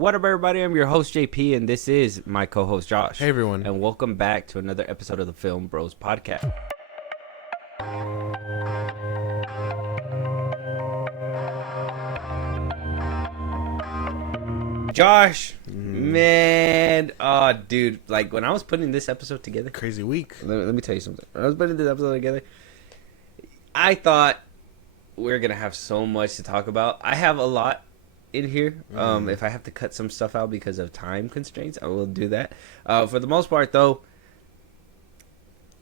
What up, everybody? I'm your host, JP, and this is my co-host, Josh. Hey, everyone. And welcome back to another episode of the FilmBros podcast. Josh, man, oh, dude, like when I was putting this episode together, Crazy week. let me tell you something. When I was putting this episode together, I thought we're gonna have so much to talk about. I have a lot in here. If I have to cut some stuff out because of time constraints, I will do that. For the most part, though,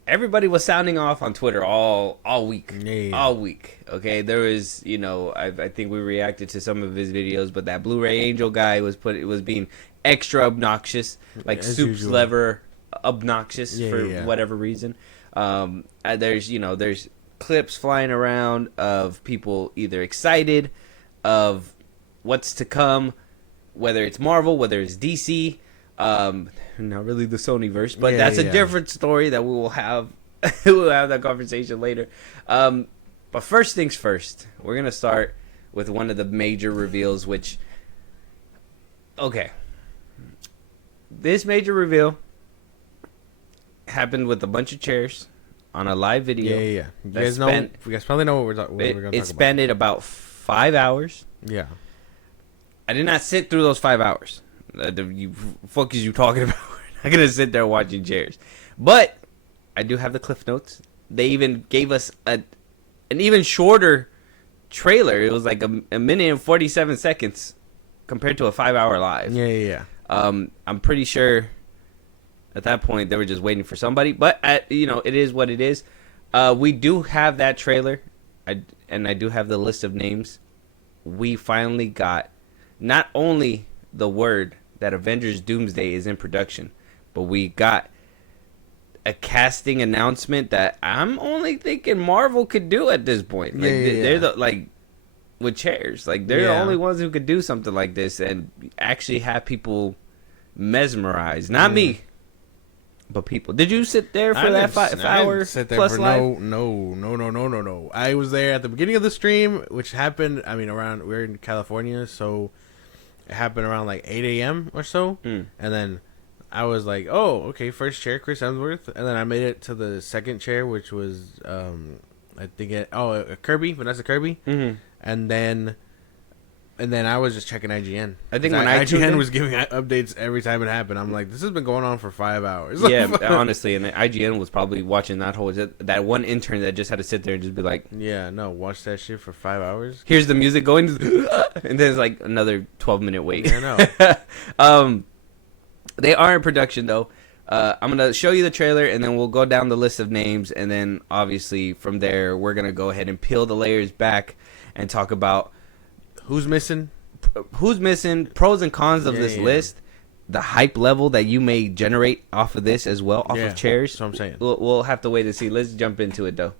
everybody was sounding off on Twitter all week. All week. Okay, there was, I think we reacted to some of his videos, but that Blu-ray Angel guy was being extra obnoxious, like Soup's Lever obnoxious for whatever reason. There's clips flying around of people either excited of what's to come, whether it's Marvel, whether it's DC. Not really the Sonyverse, but that's a different story that we will have. We'll have that conversation later. But first things first, we're gonna start with one of the major reveals. This major reveal happened with a bunch of chairs on a live video. You guys probably know what we're going to talk about. It spanned about 5 hours. Yeah. I did not sit through those 5 hours. The fuck is you talking about? I'm not gonna sit there watching chairs, but I do have the cliff notes. They even gave us an even shorter trailer. It was like a minute and 47 seconds compared to a 5 hour live. I'm pretty sure at that point they were just waiting for somebody, but it is what it is. We do have that trailer, and I do have the list of names. We finally got not only the word that Avengers Doomsday is in production, but we got a casting announcement that I'm only thinking Marvel could do at this point. They're with chairs. Like they're the only ones who could do something like this and actually have people mesmerized. Not me, but people. Did you sit there for that 5 hour plus live? No. I was there at the beginning of the stream, which happened. We're in California, so it happened around like 8 a.m. or so, and then I was like, "Oh, okay, first chair, Chris Hemsworth," and then I made it to the second chair, which was a Kirby, Vanessa Kirby, and then I was just checking IGN. I think when IGN was giving updates every time it happened, I'm like, "This has been going on for 5 hours." Yeah, honestly, and IGN was probably watching that one intern that just had to sit there and just be like, "Yeah, no, watch that shit for 5 hours." Here's the music going, and then it's like another 12-minute wait. Yeah, I know. They are in production though. I'm gonna show you the trailer, and then we'll go down the list of names, and then obviously from there we're gonna go ahead and peel the layers back and talk about who's missing, pros and cons of this list, the hype level that you may generate off of this as well, off of chairs. That's what I'm saying. We'll have to wait and see. Let's jump into it though.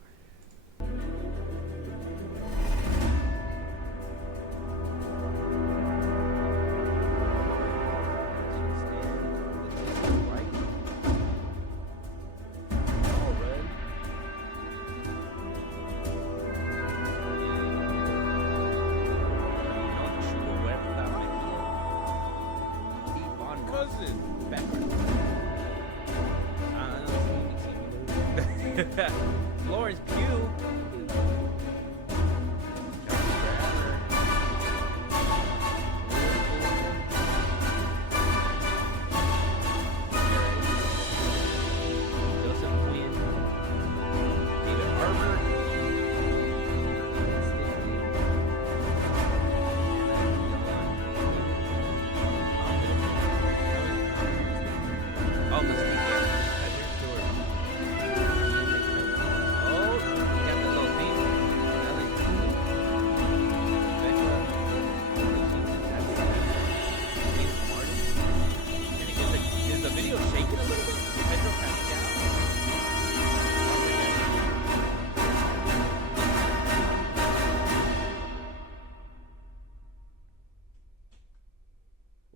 Florence Pugh. Joseph Quinn. David Harbour.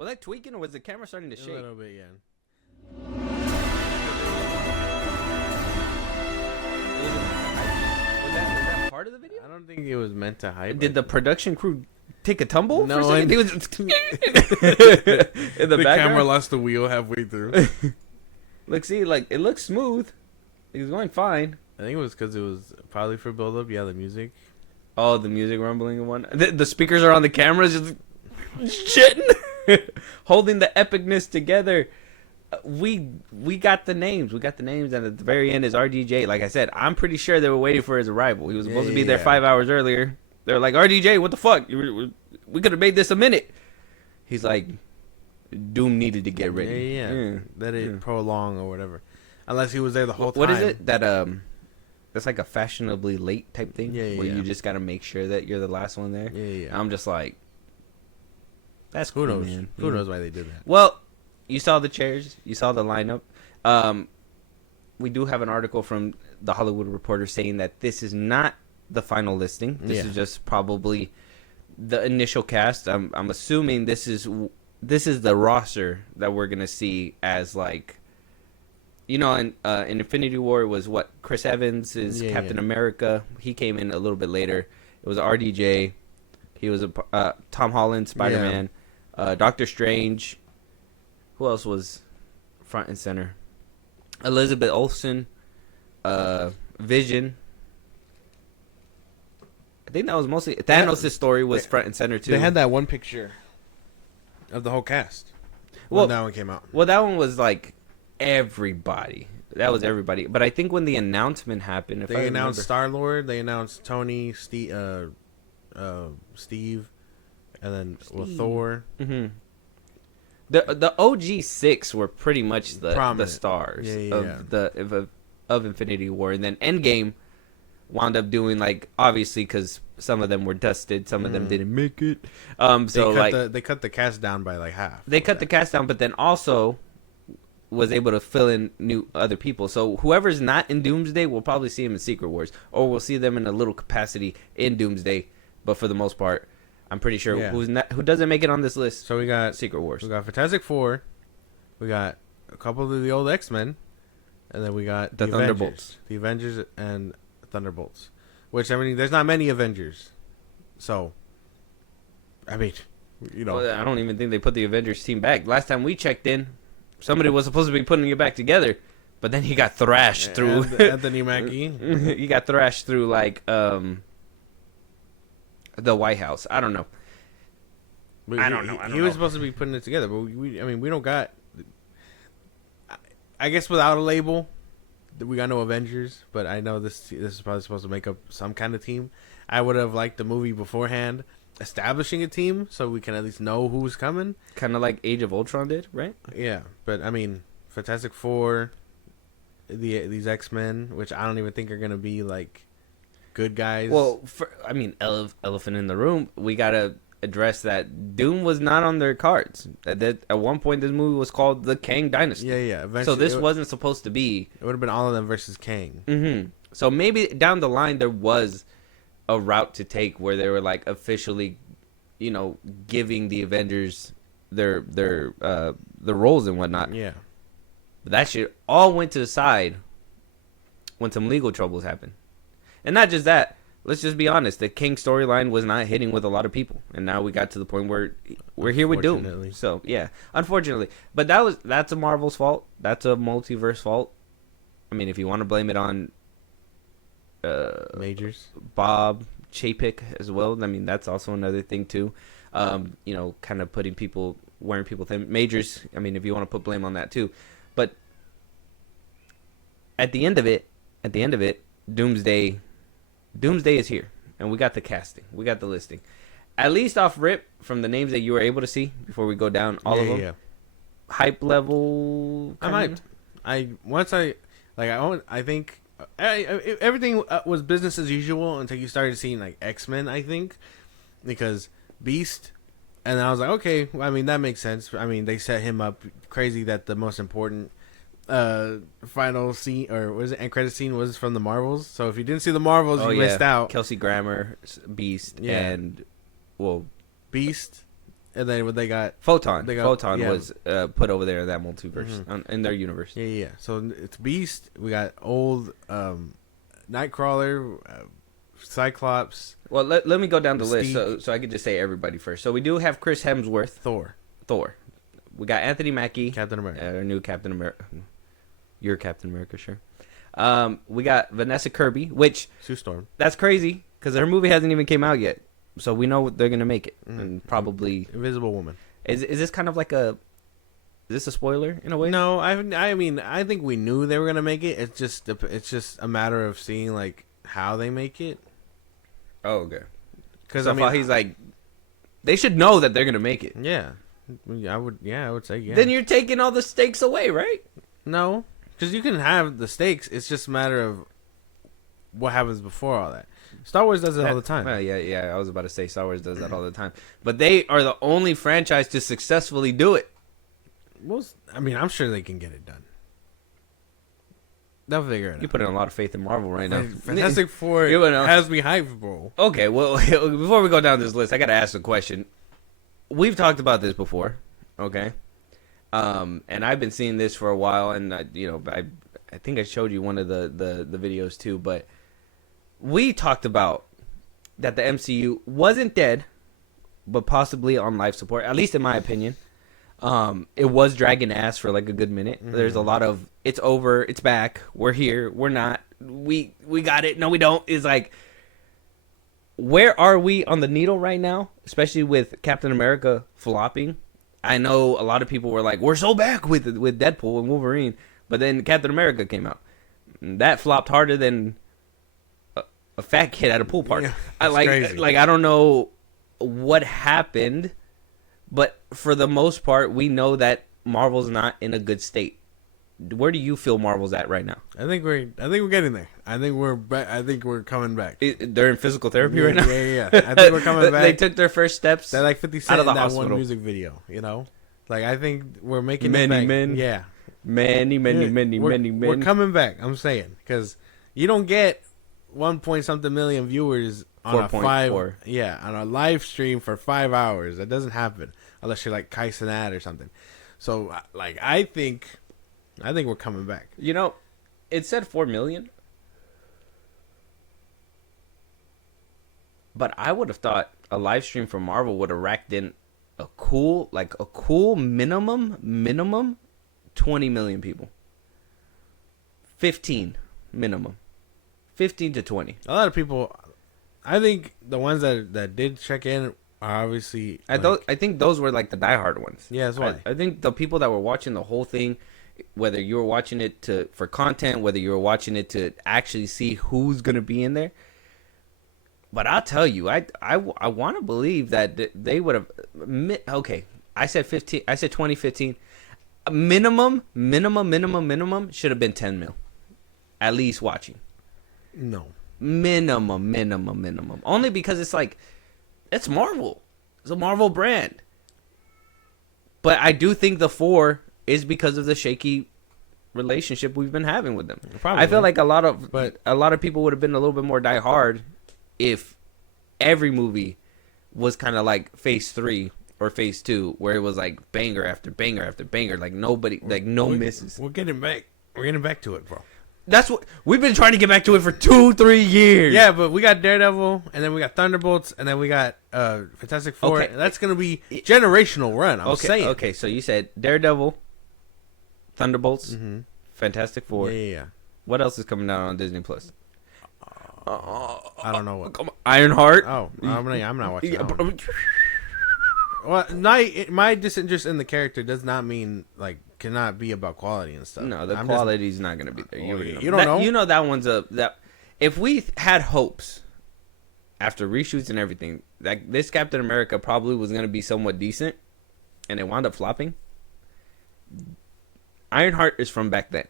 Was I tweaking or was the camera starting to shake? A little bit, yeah. Was that part of the video? I don't think it was meant to hype. Did the production crew take a tumble? No, for a second? He was in the background. camera lost the wheel halfway through. Look, see, like it looks smooth. It was going fine. I think it was because it was probably for build up. Yeah, the music. Oh, the music rumbling and one. The speakers are on the cameras, just shitting, holding the epicness together. We got the names. We got the names, and at the very end is RDJ. Like I said, I'm pretty sure they were waiting for his arrival. He was supposed to be there 5 hours earlier. They're like, RDJ, what the fuck? We could have made this a minute. He's like, Doom needed to get ready. Yeah. Let it prolong or whatever. Unless he was there the whole time. What is it that that's like a fashionably late type thing? Yeah, where you just got to make sure that you're the last one there. Yeah. I'm just like, that's who cool, knows? man. Who knows why they did that? Well, you saw the chairs. You saw the lineup. We do have an article from the Hollywood Reporter saying that this is not the final listing. This is just probably the initial cast. I'm assuming this is the roster that we're gonna see as like, you know, in Infinity War it was what Chris Evans is Captain America. He came in a little bit later. It was RDJ. He was Tom Holland, Spider-Man, Doctor Strange. Who else was front and center? Elizabeth Olsen, Vision. I think that was mostly Thanos' story was front and center too. They had that one picture of the whole cast. When that one came out. Well, that one was like everybody. That was everybody. But I think when the announcement happened, they announced Star-Lord, they announced Tony, Steve, and then Thor. Mm-hmm. The OG 6 were pretty much the stars of Infinity War, and then Endgame wound up doing like obviously because some of them were dusted, some of them didn't make it. They cut the cast down by like half. They cut the cast down, but then also was able to fill in new other people. So whoever's not in Doomsday, we'll probably see him in Secret Wars, or we'll see them in a little capacity in Doomsday. But for the most part, I'm pretty sure who doesn't make it on this list. So we got Secret Wars. We got Fantastic Four. We got a couple of the old X-Men, and then we got the Thunderbolts. The Avengers and Thunderbolts. Which, I mean, there's not many Avengers. So, I mean, you know. Well, I don't even think they put the Avengers team back. Last time we checked in, somebody was supposed to be putting it back together, but then he got thrashed through. Anthony Mackie. He got thrashed through like the White House. I don't know. I don't know. He was supposed to be putting it together, but we don't got. I guess without a label, we got no Avengers. But I know this is probably supposed to make up some kind of team. I would have liked the movie beforehand, establishing a team so we can at least know who's coming. Kind of like Age of Ultron did, right? Yeah, but I mean, Fantastic Four, these X-Men, which I don't even think are gonna be like good guys. Well, elephant in the room. We gotta address that Doom was not on their cards. That at one point this movie was called the Kang Dynasty. Yeah. Eventually, so this wasn't supposed to be. It would have been all of them versus Kang. Mm-hmm. So maybe down the line there was a route to take where they were like officially, you know, giving the Avengers their roles and whatnot. Yeah. But that shit all went to the side when some legal troubles happened. And not just that, let's just be honest, the King storyline was not hitting with a lot of people. And now we got to the point where we're here with Doom. So, yeah, unfortunately. But that's a Marvel's fault. That's a multiverse fault. I mean, if you want to blame it on Majors, Bob Chapek as well, I mean, that's also another thing too. You know, kind of wearing people thin. Majors, I mean, if you want to put blame on that too. But at the end of it, Doomsday is here, and we got the casting, we got the listing. At least off rip from the names that you were able to see before we go down all of them. Yeah. Hype level. I'm hyped. I think everything was business as usual until you started seeing like X-Men. I think because Beast, and I was like, okay, well, I mean that makes sense. I mean they set him up crazy that the most important final scene or was it end credit scene was from the Marvels. So if you didn't see the Marvels, you missed out. Kelsey Grammer, Beast, and Beast, and then what they got Photon. Photon was put over there in that multiverse in their universe. Yeah. So it's Beast. We got old Nightcrawler, Cyclops. Well, let me go down the list Mystique. so I could just say everybody first. So we do have Chris Hemsworth, Thor. We got Anthony Mackie, Captain America. our new Captain America. Your Captain America, sure. We got Vanessa Kirby, which Sue Storm. that's crazy because her movie hasn't even came out yet. So we know they're gonna make it, and probably Invisible Woman. is this kind of like a. Is this a spoiler in a way? No, I mean I think we knew they were gonna make it. It's just a matter of seeing like how they make it. Oh, okay. Because So I mean, he's like, they should know that they're gonna make it. yeah, I would say yeah. Then you're taking all the stakes away, right? No, because you can have the stakes. It's just a matter of what happens before all that. Star Wars does it all the time. Well, yeah. I was about to say Star Wars does that all the time, but they are the only franchise to successfully do it. Well, I mean, I'm sure they can get it done. They'll figure it You out. put in a lot of faith in Marvel right now. Fantastic Four You know. has me hyped, bro. Okay, well, before we go down this list, I gotta ask a question. We've talked about this before, okay? And I've been seeing this for a while, and I think I showed you one of the videos too. But we talked about that the MCU wasn't dead, but possibly on life support. At least in my opinion, it was dragging ass for like a good minute. Mm-hmm. There's a lot of it's over, it's back, we're here, we're not, we got it, no we don't. Is like, where are we on the needle right now? Especially with Captain America flopping. I know a lot of people were like, we're so back with Deadpool and Wolverine, but then Captain America came out. That flopped harder than a fat kid at a pool party. Yeah, crazy. I don't know what happened, but for the most part, we know that Marvel's not in a good state. Where do you feel Marvel's at right now? I think we're getting there. I think we're coming back. They're in physical therapy right now. Yeah. I think we're coming back. They took their first steps. They're like 50 Cent out of the in that hospital. one music video. You know, like I think we're making Many it back. men. Yeah, many. We're coming back. I'm saying because you don't get 1 point something million viewers on a 4.4. on a live stream for 5 hours. That doesn't happen unless you're like Kai Cenat or something. So like I think we're coming back. You know, it said 4 million, but I would have thought a live stream from Marvel would have racked in a cool minimum 20 million people. 15 minimum. 15 to 20. A lot of people, I think the ones that did check in are obviously. I think those were like the diehard ones. Yeah, that's why. I think the people that were watching the whole thing, whether you were watching it for content, whether you were watching it to actually see who's gonna be in there. But I'll tell you, I want to believe that they would have. Okay, I said 15. I said 2015. Minimum should have been 10 mil, at least watching. No. Minimum. Only because it's like, it's Marvel. It's a Marvel brand. But I do think the 4 is because of the shaky relationship we've been having with them. Probably. I feel like a lot of people would have been a little bit more diehard if every movie was kind of like phase 3 or phase 2, where it was like banger after banger after banger, like nobody, like no misses. We're getting back. We're getting back to it, bro. That's what we've been trying to get back to it for 2-3 years. Yeah, but we got Daredevil, and then we got Thunderbolts, and then we got Fantastic Four. Okay. That's gonna be generational run. I'm saying. Okay, so you said Daredevil, Thunderbolts, Fantastic Four. Yeah. What else is coming out on Disney Plus? I don't know what. Come on. Ironheart. Oh, I'm not watching that one. Well, my disinterest in the character does not mean like cannot be about quality and stuff. No, the quality's not going to be there. You don't know. You know that one's that. If we had hopes after reshoots and everything, that this Captain America probably was going to be somewhat decent, and it wound up flopping. Ironheart is from back then.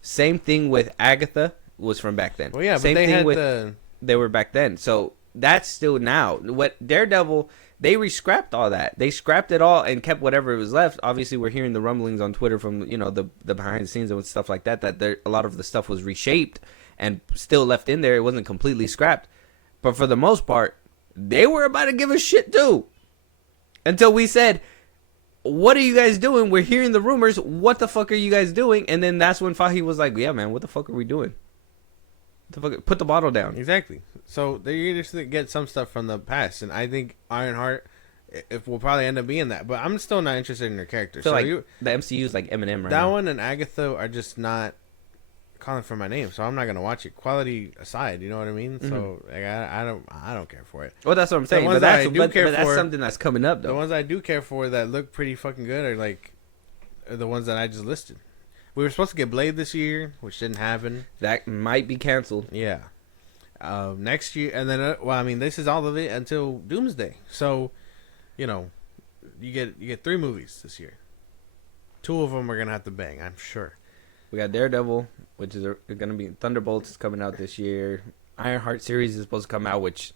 Same thing with Agatha was from back then. Well, yeah, Same but they thing had with they were back then. So that's still now. What Daredevil, they re-scrapped all that. They scrapped it all and kept whatever was left. Obviously, we're hearing the rumblings on Twitter from the behind the scenes and stuff like that. That a lot of the stuff was reshaped and still left in there. It wasn't completely scrapped, but for the most part, they were about to give a shit too. Until we said, "What are you guys doing? We're hearing the rumors. What the fuck are you guys doing?" And then that's when Fahi was like, "Yeah, man, what the fuck are we doing?" Put the bottle down. Exactly. So they just get some stuff from the past, and I think Ironheart, it will probably end up being that. But I'm still not interested in their characters. I feel So like the MCU is like Eminem right that now. one and Agatha are just not calling for my name, so I'm not gonna watch it. Quality aside, you know what I mean. So like, I don't care for it. Well, that's what I'm saying. ones But that that's I do but care that's for- something that's coming up The though. ones I do care for that look pretty fucking good are the ones that I just listed. We were supposed to get Blade this year, which didn't happen. That might be canceled. Yeah. Next year, and then well, I mean, this is all of it until Doomsday. So, you know, you get 3 movies this year. 2 of them are gonna have to bang, I'm sure. We got Daredevil, which is going to be Thunderbolts is coming out this year. Ironheart series is supposed to come out, which,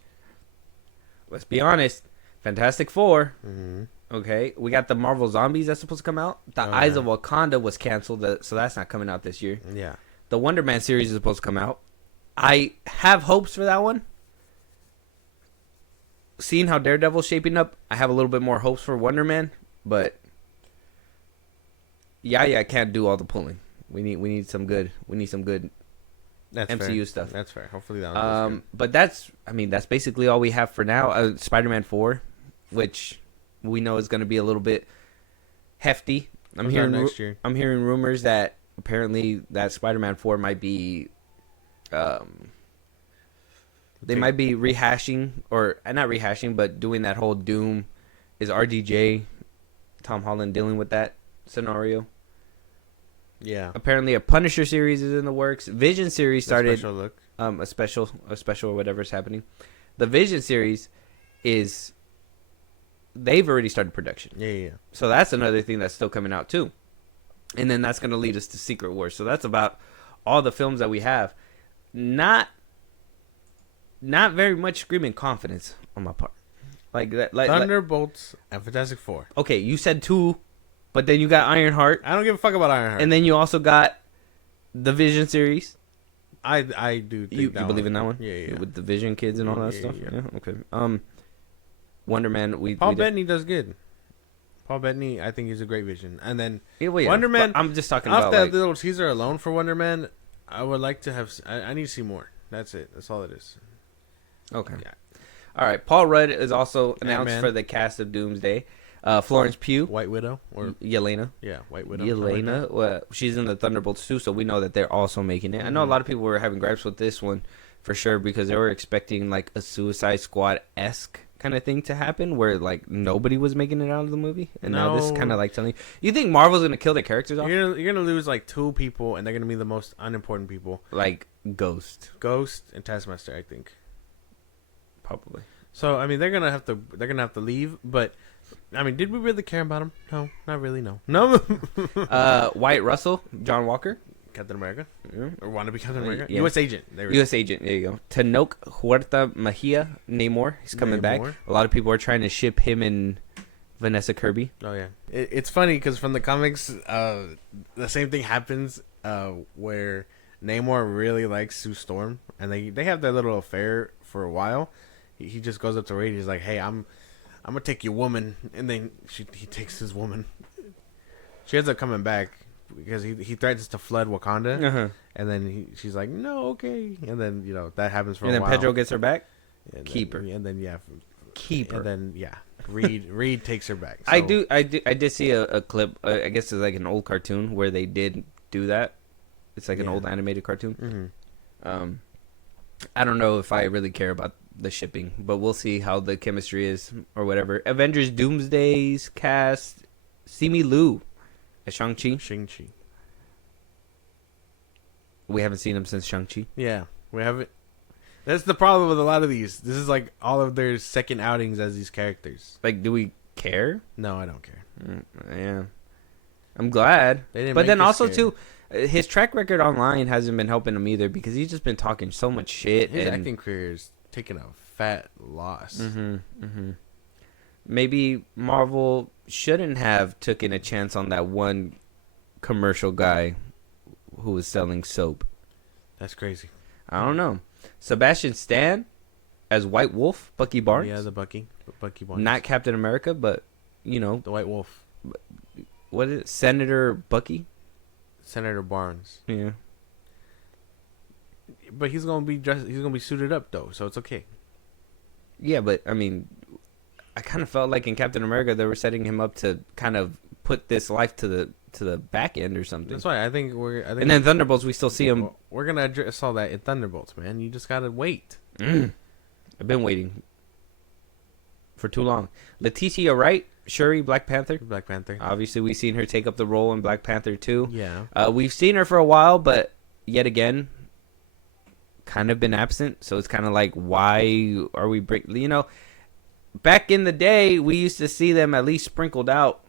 let's be honest, Fantastic Four. Mm-hmm. Okay, we got the Marvel Zombies that's supposed to come out. The Eyes of Wakanda was canceled, so that's not coming out this year. Yeah. The Wonder Man series is supposed to come out. I have hopes for that one. Seeing how Daredevil's shaping up, I have a little bit more hopes for Wonder Man, but I can't do all the pulling. We need some good That's MCU fair. stuff. That's fair. Hopefully that one goes But that's basically all we have for now. Spider-Man 4, which we know is going to be a little bit hefty. Comes out next year. I'm hearing rumors that apparently that Spider-Man 4 might be they might be rehashing, or not rehashing, but doing that whole Doom is RDJ Tom Holland dealing with that scenario. Yeah. Apparently a Punisher series is in the works. Vision series started Special look. a special or whatever's happening. The Vision series is they've already started production. Yeah. So that's another thing that's still coming out too. And then that's going to lead us to Secret Wars. So that's about all the films that we have. Not very much screaming confidence on my part. Like that Thunderbolts and Fantastic Four. okay, you said 2, but then you got Ironheart, I don't give a fuck about Ironheart. and then you also got the Vision series. I do think You that believe one. in that one? Yeah. With the Vision kids and all that Yeah, stuff? yeah. Yeah, okay. Wonder Man, Paul Bettany does good. Paul Bettany, I think he's a great Vision. And then Wonder Man, I'm just talking off about that like, little teaser alone for Wonder Man, I would like to have. I need to see more. That's it. That's all it is. okay. Yeah. All right. Paul Rudd is also announced Ant-Man. for the cast of Doomsday. Florence Pugh, White Widow or Yelena. yeah, White Widow. something like that. Yelena, well, she's in the Thunderbolts too, so we know that they're also making it. I know a lot of people were having gripes with this one for sure because they were expecting like a Suicide Squad-esque kind of thing to happen where like nobody was making it out of the movie, and now this is No. kind of like telling you think Marvel's gonna kill their characters off, You're gonna lose like 2 people, and they're gonna be the most unimportant people. like Ghost, Ghost and Taskmaster, I think. probably. So I mean, they're gonna have to leave. But I mean, did we really care about them? No, not really. No. White Russell, John Walker, Captain America yeah. or want to be Captain America? Yeah. U.S. agent. There we go. U.S. agent. There you go. Tanoch Huerta Mejia, Namor. He's coming back. Namor. A lot of people are trying to ship him and Vanessa Kirby. Oh yeah, it's funny because from the comics, the same thing happens where Namor really likes Sue Storm, and they have their little affair for a while. He just goes up to Rady. He's like, "Hey, I'm gonna take your woman," and then he takes his woman. She ends up coming back because he threatens to flood Wakanda, Uh-huh. and then she's like, "No, okay," and then that happens for And a then while. Pedro gets her back. And keep then, her. and then Keep her. and then Reed takes her back. I So- did see a clip. I guess it's like an old cartoon where they did do that. It's like an Yeah. old animated cartoon. Mhm. I don't know if I really care about the shipping, but we'll see how the chemistry is or whatever. Avengers Doomsday's cast. Simu Liu as Shang-Chi. Shang-Chi. We haven't seen him since Shang-Chi. Yeah, we haven't. That's the problem with a lot of these. This is like all of their second outings as these characters. Like, do we care? No, I don't care. Yeah. I'm glad. They didn't But make then us also, scared. too, his track record online hasn't been helping him either because he's just been talking so much shit. His and acting career is taking a fat loss. Maybe Marvel shouldn't have taken a chance on that one commercial guy who was selling soap. That's crazy. I don't know. Sebastian Stan as White Wolf, Bucky Barnes. Yeah, the Bucky Barnes. Not Captain America, but, you know, the White Wolf. what is it? Senator Bucky? Senator Barnes. Yeah. But he's gonna be dressed. He's gonna be suited up though, so it's okay. Yeah, but I mean, I kind of felt like in Captain America they were setting him up to kind of put this life to the back end or something. That's why I think and then Thunderbolts, we still see him. We're gonna address all that in Thunderbolts, man. You just gotta wait. I've been waiting for too long. Letitia Wright, Shuri, Black Panther. Black Panther. Obviously, we've seen her take up the role in Black Panther 2. Yeah. We've seen her for a while, but yet again, kind of been absent. So it's kind of like, why are we back in the day, we used to see them at least sprinkled out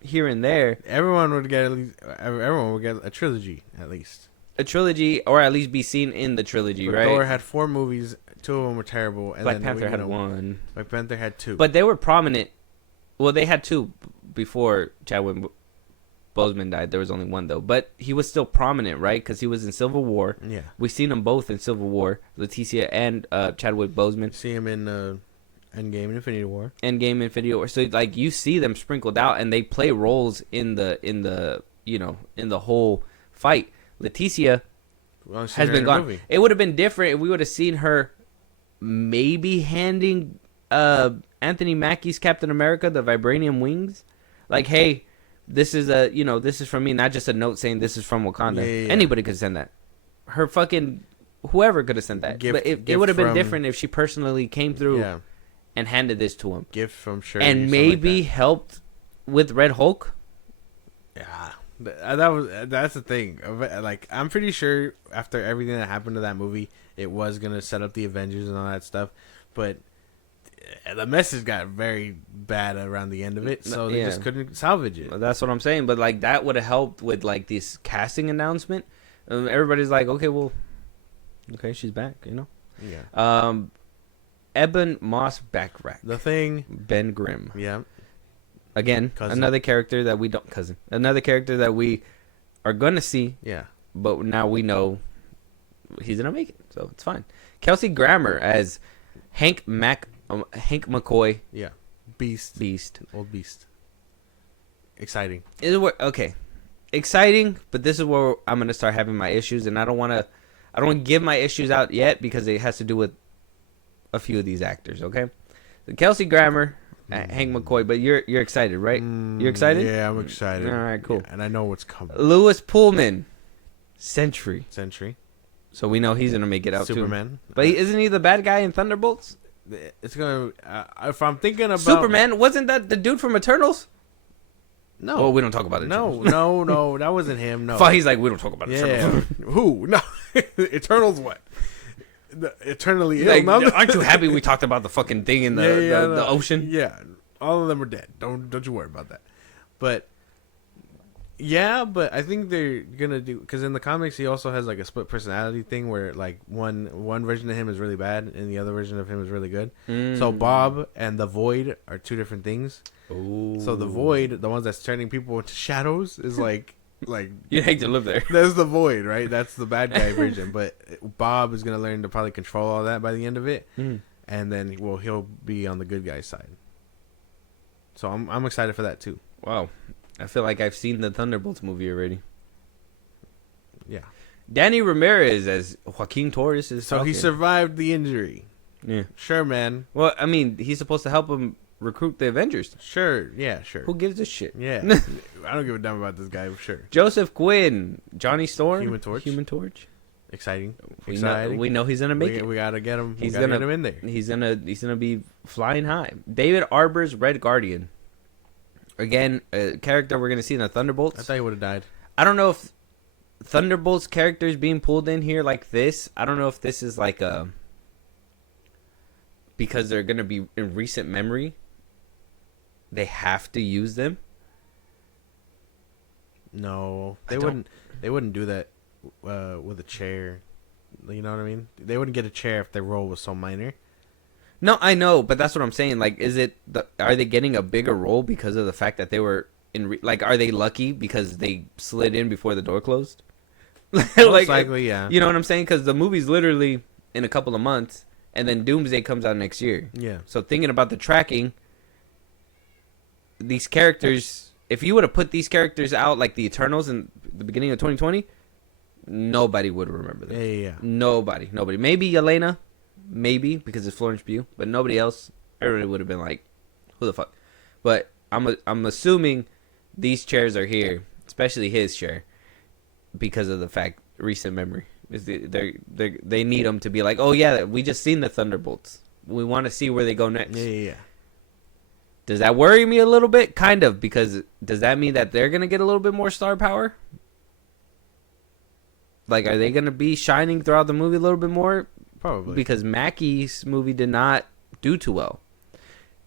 here and there. Everyone would get a trilogy at least. A trilogy, or at least be seen in the trilogy, But right? Thor had 4 movies. 2 of them were terrible. And Black Panther had 1. Black Panther had 2. But they were prominent. Well, they had 2 before Chadwick Boseman died. There was only 1 though, but he was still prominent, right? Because he was in Civil War. Yeah. We seen them both in Civil War, Leticia and Chadwick Boseman. See him in Endgame and Infinity War. Endgame, Infinity War. So like you see them sprinkled out, and they play roles in the whole fight. Leticia has been gone. Movie. It would have been different if we would have seen her maybe handing Anthony Mackie's Captain America the vibranium wings, like, hey, this is from me, not just a note saying this is from Wakanda. Yeah. Anybody could send that. Her fucking whoever could have sent that. But it would have been different if she personally came through and handed this to him. Gift from Shuri. And maybe helped with Red Hulk. Yeah. That's the thing. Like, I'm pretty sure after everything that happened to that movie, it was gonna set up the Avengers and all that stuff, but the message got very bad around the end of it, so they just couldn't salvage it. That's what I'm saying. But like that would have helped with like this casting announcement. Everybody's like, okay, she's back. Yeah. Eben Moss Backrack. The Thing. Ben Grimm. Yeah. Again, another character that we don't another character that we are gonna see. Yeah. But now we know he's gonna make it, so it's fine. Kelsey Grammer as Hank McCoy. Yeah. Beast. Old Beast. Exciting. Exciting, but this is where I'm gonna start having my issues, and I don't want to give my issues out yet because it has to do with a few of these actors. Okay, so Kelsey Grammer. Hank McCoy, but you're excited, right? You're excited? Yeah, I'm excited. All right, cool. Yeah, and I know what's coming. Lewis Pullman, Sentry. So we know he's gonna make it out Superman. Too. But isn't he the bad guy in Thunderbolts? It's gonna. If I'm thinking about Superman, wasn't that the dude from Eternals? No. Well, we don't talk about it. No, that wasn't him. No. He's like, we don't talk about Eternals. Who? No. Eternals what? Eternally ill. Like, aren't you happy we talked about the fucking thing in the ocean? Yeah, all of them are dead. Don't you worry about that. But I think they're gonna do, because in the comics he also has like a split personality thing where like one version of him is really bad and the other version of him is really good. So Bob and the Void are 2 different things. Ooh. So the Void, the ones that's turning people into shadows, is like you'd hate to live there. There's the Void, right? That's the bad guy version. But Bob is gonna learn to probably control all that by the end of it, and then he'll be on the good guy's side. So I'm excited for that too. Wow, I feel like I've seen the Thunderbolts movie already. Yeah. Danny Ramirez as Joaquin Torres is so he survived the injury. Yeah, sure, man. Well, I mean, he's supposed to help him recruit the Avengers. Sure, yeah, sure. Who gives a shit? Yeah, I don't give a damn about this guy. Sure. Joseph Quinn, Johnny Storm, Human Torch. Exciting. We know he's gonna make it. We gotta get him. He's gonna get him in there. He's gonna be flying high. David Arbor's Red Guardian. Again, a character we're gonna see in the Thunderbolts. I thought he would have died. I don't know if Thunderbolts characters being pulled in here like this. I don't know if this is like a because they're gonna be in recent memory. They have to use them. No, they wouldn't. They wouldn't do that with a chair. You know what I mean? They wouldn't get a chair if their role was so minor. No, I know, but that's what I'm saying. Like, are they getting a bigger role because of the fact that they were in? Are they lucky because they slid in before the door closed? Most likely, yeah. You know what I'm saying? Because the movie's literally in a couple of months, and then Doomsday comes out next year. Yeah. So thinking about the tracking, these characters, if you would have put these characters out like the Eternals in the beginning of 2020, nobody would remember them. Yeah. Nobody. Maybe Yelena, maybe because it's Florence Pugh, but nobody else. Everybody would have been like, "Who the fuck?" But I'm assuming these chairs are here, especially his chair, because of the fact recent memory. They need them to be like, "Oh yeah, we just seen the Thunderbolts. We want to see where they go next." Yeah. Does that worry me a little bit? Kind of, because does that mean that they're gonna get a little bit more star power? Like, are they gonna be shining throughout the movie a little bit more? Probably. Because Mackie's movie did not do too well.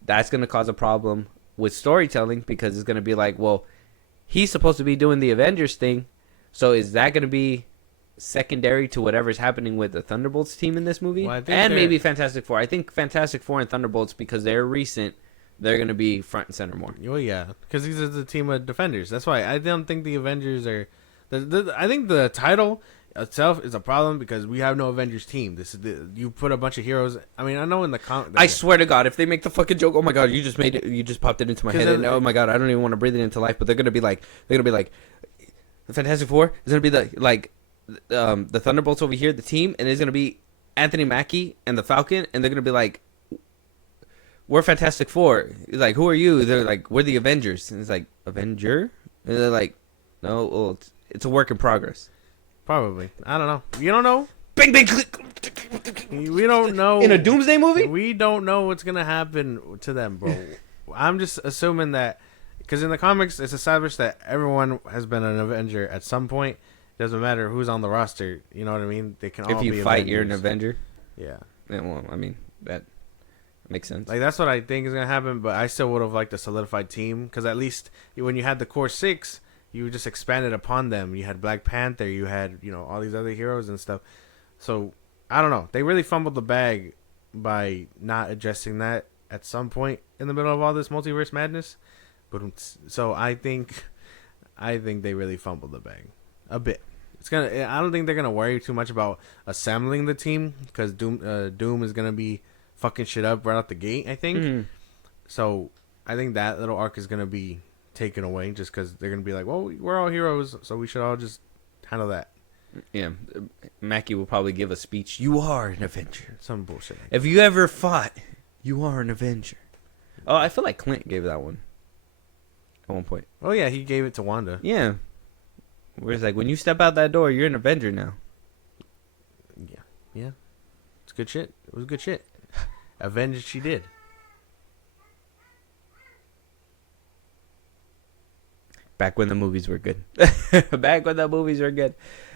That's gonna cause a problem with storytelling, because it's gonna be like, well, he's supposed to be doing the Avengers thing, so is that gonna be secondary to whatever's happening with the Thunderbolts team in this movie? Well, and maybe Fantastic Four. I think Fantastic Four and Thunderbolts, because they're recent, they're going to be front and center more. Well, yeah, because these are the team of Defenders. That's why I don't think the Avengers are. I think the title itself is a problem because we have no Avengers team. This is you put a bunch of heroes. I mean, I know in the I swear to God, if they make the fucking joke, oh my God, you just made it, you just popped it into my head, and oh my God, I don't even want to breathe it into life. But they're gonna be like, the Fantastic Four is gonna be the Thunderbolts over here, the team, and it's gonna be Anthony Mackie and the Falcon, and they're gonna be like, we're Fantastic Four. It's like, who are you? They're like, we're the Avengers. And it's like, Avenger? And they're like, no, well, it's a work in progress. Probably. I don't know. You don't know? Bang, bang, click. We don't know. In a Doomsday movie? We don't know what's going to happen to them, bro. I'm just assuming that, because in the comics, it's established that everyone has been an Avenger at some point. It doesn't matter who's on the roster. You know what I mean? They can all be If you fight, Avengers. you're an Avenger. Yeah. Well, I mean, that makes sense. Like, that's what I think is going to happen, but I still would have liked a solidified team, because at least when you had the core six, you just expanded upon them. You had Black Panther, you had, all these other heroes and stuff. So, I don't know. They really fumbled the bag by not addressing that at some point in the middle of all this multiverse madness. But so I think they really fumbled the bag a bit. I don't think they're gonna worry too much about assembling the team, because Doom is gonna be fucking shit up right out the gate, I think. Mm-hmm. So I think that little arc is gonna be taken away, just because they're gonna be like, well, we're all heroes, so we should all just handle that. Yeah, Mackie will probably give a speech. You are an Avenger. Some bullshit. If you ever fought, you are an Avenger. Oh, I feel like Clint gave that one at one point. Oh yeah, he gave it to Wanda. Yeah. Where it's like, when you step out that door, you're an Avenger now. Yeah. It's good shit. It was good shit. Avenged she did. Back when the movies were good.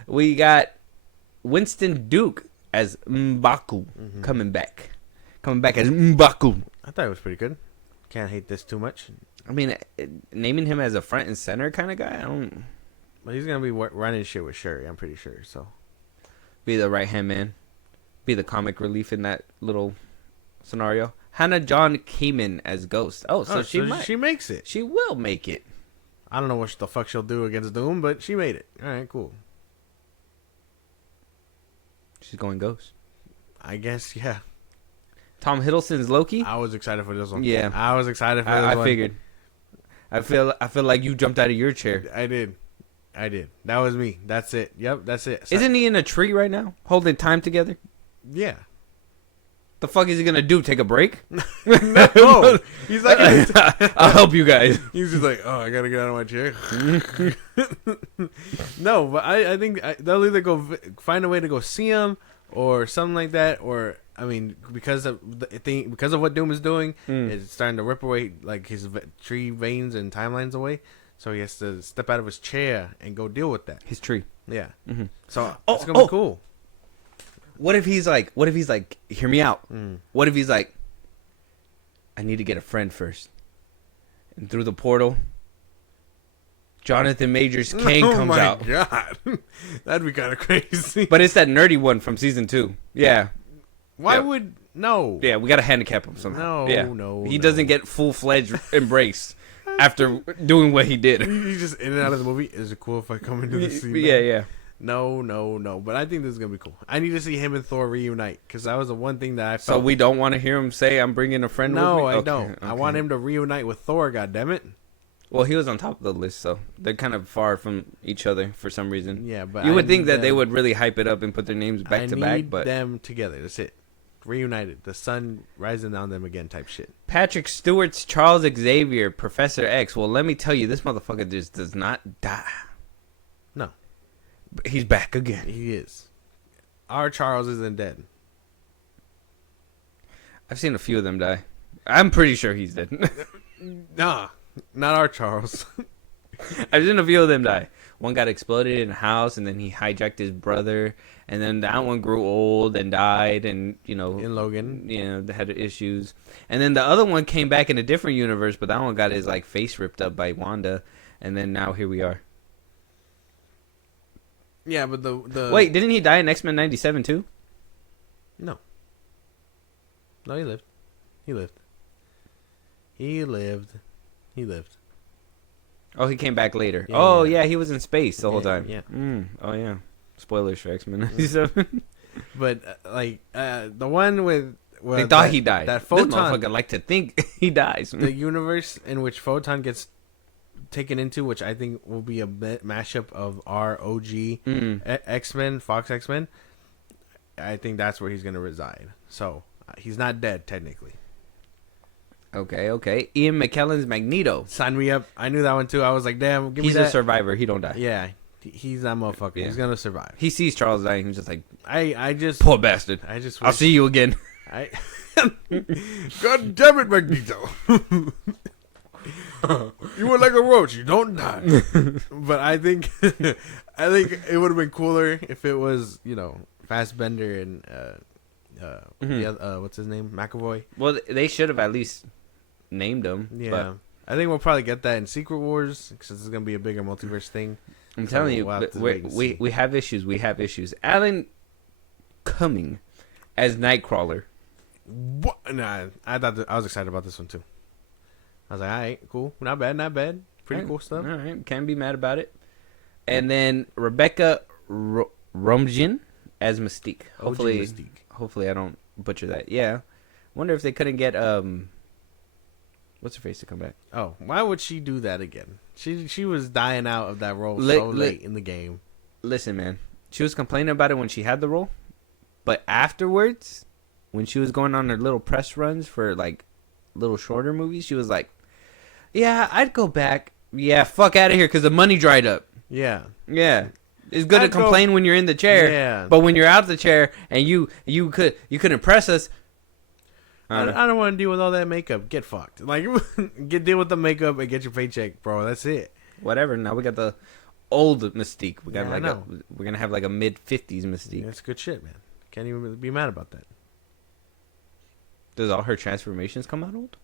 We got Winston Duke as M'Baku coming back. Coming back as M'Baku. I thought it was pretty good. Can't hate this too much. I mean, naming him as a front and center kind of guy, I don't... But he's going to be running shit with Shuri, I'm pretty sure, so... Be the right-hand man. Be the comic relief in that little scenario. Hannah John Kamen as Ghost. So she makes it. She will make it. I don't know what the fuck she'll do against Doom, but she made it. All right, cool. She's going Ghost. I guess, yeah. Tom Hiddleston's Loki. I was excited for this one. Yeah, I was excited for this one. I figured. I feel like you jumped out of your chair. I did. That was me. That's it. Yep, that's it. Isn't he in a tree right now, holding time together? Yeah. The fuck is he gonna do? Take a break? No. He's like, I'll help you guys. He's just like, oh, I gotta get out of my chair. No, but I think they'll either go find a way to go see him or something like that, or I mean, because of what Doom is doing, it's starting to rip away like his tree veins and timelines away. So he has to step out of his chair and go deal with that. His tree. Yeah. Mm-hmm. So it's gonna be cool. What if he's like, hear me out. What if he's like, I need to get a friend first. And through the portal, Jonathan Majors Kane comes out. Oh my god. That'd be kind of crazy. But it's that nerdy one from season 2. Yeah. Why would, no. Yeah, we got to handicap him somehow. No. He doesn't get full-fledged embrace after doing what he did. He's just in and out of the movie. Is it cool if I come into the scene? Yeah. No. But I think this is going to be cool. I need to see him and Thor reunite, because that was the one thing that I felt. So we don't want to hear him say, I'm bringing a friend with me? No, I don't. I want him to reunite with Thor, goddammit. Well, he was on top of the list, so they're kind of far from each other for some reason. Yeah, but You I would think need that they them- would really hype it up and put their names back to back, but them together. That's it. Reunited. The sun rising on them again type shit. Patrick Stewart's Charles Xavier, Professor X. Well, let me tell you, this motherfucker just does not die. No. But he's back again. He is. Our Charles isn't dead. I've seen a few of them die. I'm pretty sure he's dead. Nah. Not our Charles. I've seen a few of them die. One got exploded in a house, and then he hijacked his brother, and then that one grew old and died, and In Logan. they had issues. And then the other one came back in a different universe, but that one got his face ripped up by Wanda, and then now here we are. Yeah, but the Wait, didn't he die in X-Men '97 too? No. No, he lived. He lived. He lived. He lived. Oh, he came back later. Yeah, oh, yeah. yeah, he was in space the whole time. Yeah. Oh, yeah. Spoilers for X-Men '97. But the one with They thought he died. That This Photon, motherfucker like to think he dies. the universe in which Photon gets taken into, which I think will be a mashup of our OG X-Men, Fox X-Men. I think that's where he's gonna reside. So he's not dead technically. Okay. Ian McKellen's Magneto. Sign me up. I knew that one too. I was like, damn, give He's me that. a survivor. He don't die. Yeah, he's that motherfucker. Yeah. He's gonna survive. He sees Charles dying. He's just like, I just poor bastard. I just I'll wish- see you again. God damn it, Magneto. You were like a roach. You don't die. But I think it would have been cooler if it was, Fassbender and what's his name? McAvoy. Well, they should have at least named him. Yeah. But I think we'll probably get that in Secret Wars because it's going to be a bigger multiverse thing. I'm So telling you, we'll have to wait and see. we have issues. We have issues. Alan Cumming as Nightcrawler. What? Nah, I was excited about this one too. I was like, all right, cool. Not bad. Pretty cool stuff. All right, can't be mad about it. And then Rebecca Rumjin as Mystique. OG Mystique. Hopefully I don't butcher that. Yeah. Wonder if they couldn't get what's her face to come back. Oh, why would she do that again? She was dying out of that role so late in the game. Listen, man. She was complaining about it when she had the role, but afterwards, when she was going on her little press runs for little shorter movies, she was like, "Yeah, I'd go back. Yeah, fuck out of here because the money dried up." Yeah. Yeah. It's good to complain when you're in the chair, Yeah. but when you're out the chair and you couldn't impress us. I don't want to deal with all that makeup. Get fucked. Like, deal with the makeup and get your paycheck, bro. That's it. Whatever. Now we got the old Mystique. We got Yeah, we're gonna have like a mid-50s Mystique. That's good shit, man. Can't even be mad about that. Does all her transformations come out old?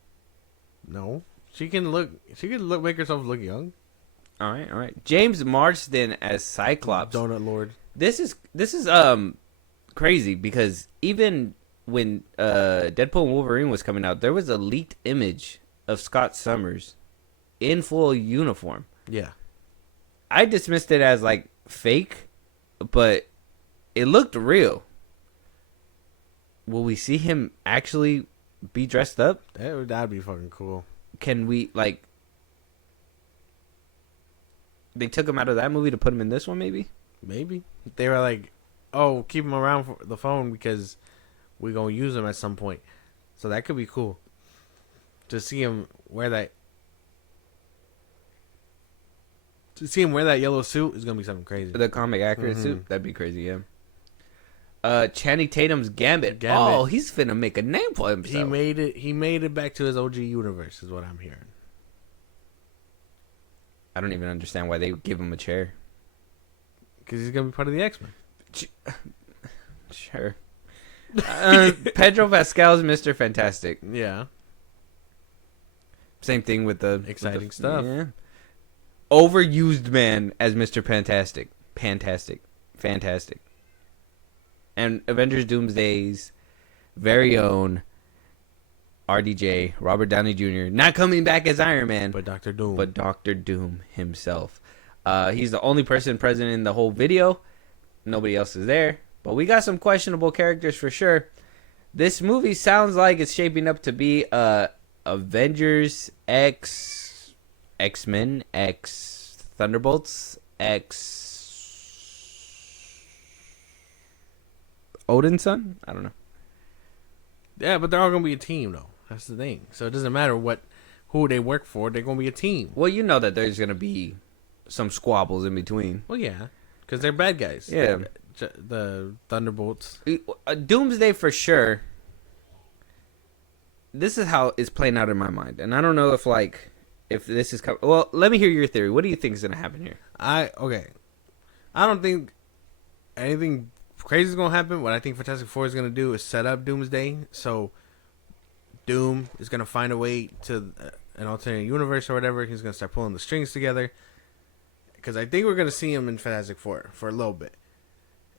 No, she can make herself look young. All right. James Marsden as Cyclops. Donut Lord. This is crazy because even when Deadpool and Wolverine was coming out, there was a leaked image of Scott Summers in full uniform. Yeah. I dismissed it as fake, but it looked real. Will we see him actually be dressed up? That'd be fucking cool. Can we they took him out of that movie to put him in this one, maybe? Maybe they were like, "Oh, keep him around for the phone because we're gonna use him at some point." So that could be cool to see him wear that. To see him wear that yellow suit is gonna be something crazy. The comic accurate suit? That'd be crazy, yeah. Channing Tatum's Gambit. Oh, he's finna make a name for himself. He made it back to his OG universe, is what I'm hearing. I don't even understand why they give him a chair. Because he's gonna be part of the X-Men. Sure. Pedro Pascal's Mr. Fantastic. Yeah. Same thing with the Exciting stuff. Yeah. Overused man as Mr. Fantastic. Fantastic. And Avengers Doomsday's very own RDJ, Robert Downey Jr., not coming back as Iron Man, But Dr. Doom. but Dr. Doom himself. He's the only person present in the whole video. Nobody else is there. But we got some questionable characters for sure. This movie sounds like it's shaping up to be Avengers X X-Men, X Thunderbolts, X Odin's son. I don't know. Yeah, but they're all gonna be a team though. That's the thing. So it doesn't matter who they work for. They're gonna be a team. Well, you know that there's gonna be some squabbles in between. Well, yeah, because they're bad guys. Yeah, the Thunderbolts. Doomsday for sure. This is how it's playing out in my mind, and I don't know if this is well. Let me hear your theory. What do you think is gonna happen here? I don't think anything crazy is gonna happen. What I think Fantastic Four is gonna do is set up Doomsday. So Doom is gonna find a way to an alternate universe or whatever. He's gonna start pulling the strings together. Because I think we're gonna see him in Fantastic Four for a little bit,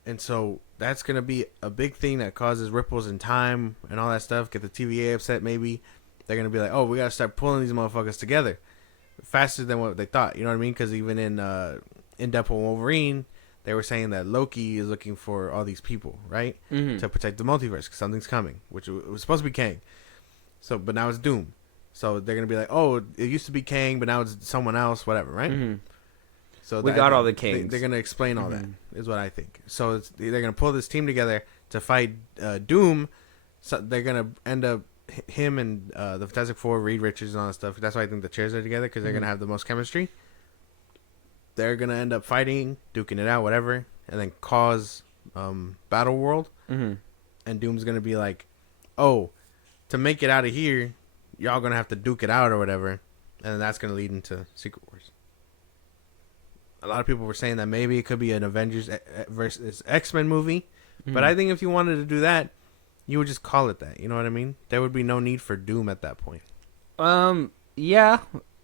and so that's gonna be a big thing that causes ripples in time and all that stuff. Get the TVA upset. Maybe they're gonna be like, "Oh, we gotta start pulling these motherfuckers together faster than what they thought." You know what I mean? Because even in Deadpool and Wolverine, they were saying that Loki is looking for all these people, right, to protect the multiverse because something's coming, which it was supposed to be Kang. So, but now it's Doom. So they're gonna be like, "Oh, it used to be Kang, but now it's someone else, whatever," right? Mm-hmm. So we got all the Kangs. They're gonna explain all that, is what I think. So they're gonna pull this team together to fight Doom. So they're gonna end up him and the Fantastic Four, Reed Richards, and all that stuff. That's why I think the chairs are together because they're gonna have the most chemistry. They're gonna end up fighting, duking it out, whatever, and then cause Battle World. And Doom's gonna be like, "Oh, to make it out of here, y'all gonna have to duke it out or whatever," and then that's gonna lead into Secret Wars. A lot of people were saying that maybe it could be an Avengers versus X-Men movie. But I think if you wanted to do that, you would just call it that. You know what I mean? There would be no need for Doom at that point. Yeah,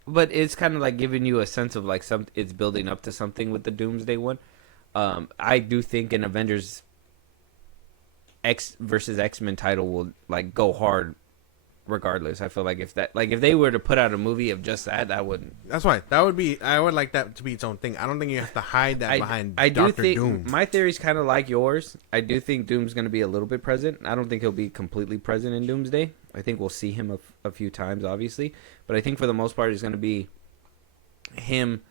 but it's kind of like giving you a sense of it's building up to something with the Doomsday one. I do think an Avengers X versus X-Men title will go hard regardless. I feel like if they were to put out a movie of just that wouldn't. That's why I would like that to be its own thing. I don't think you have to hide that behind I do Doctor think Doom. My theory is kind of like yours. I do think Doom's going to be a little bit present. I don't think he'll be completely present in Doomsday. I think we'll see him a few times, obviously, but I think for the most part it's going to be him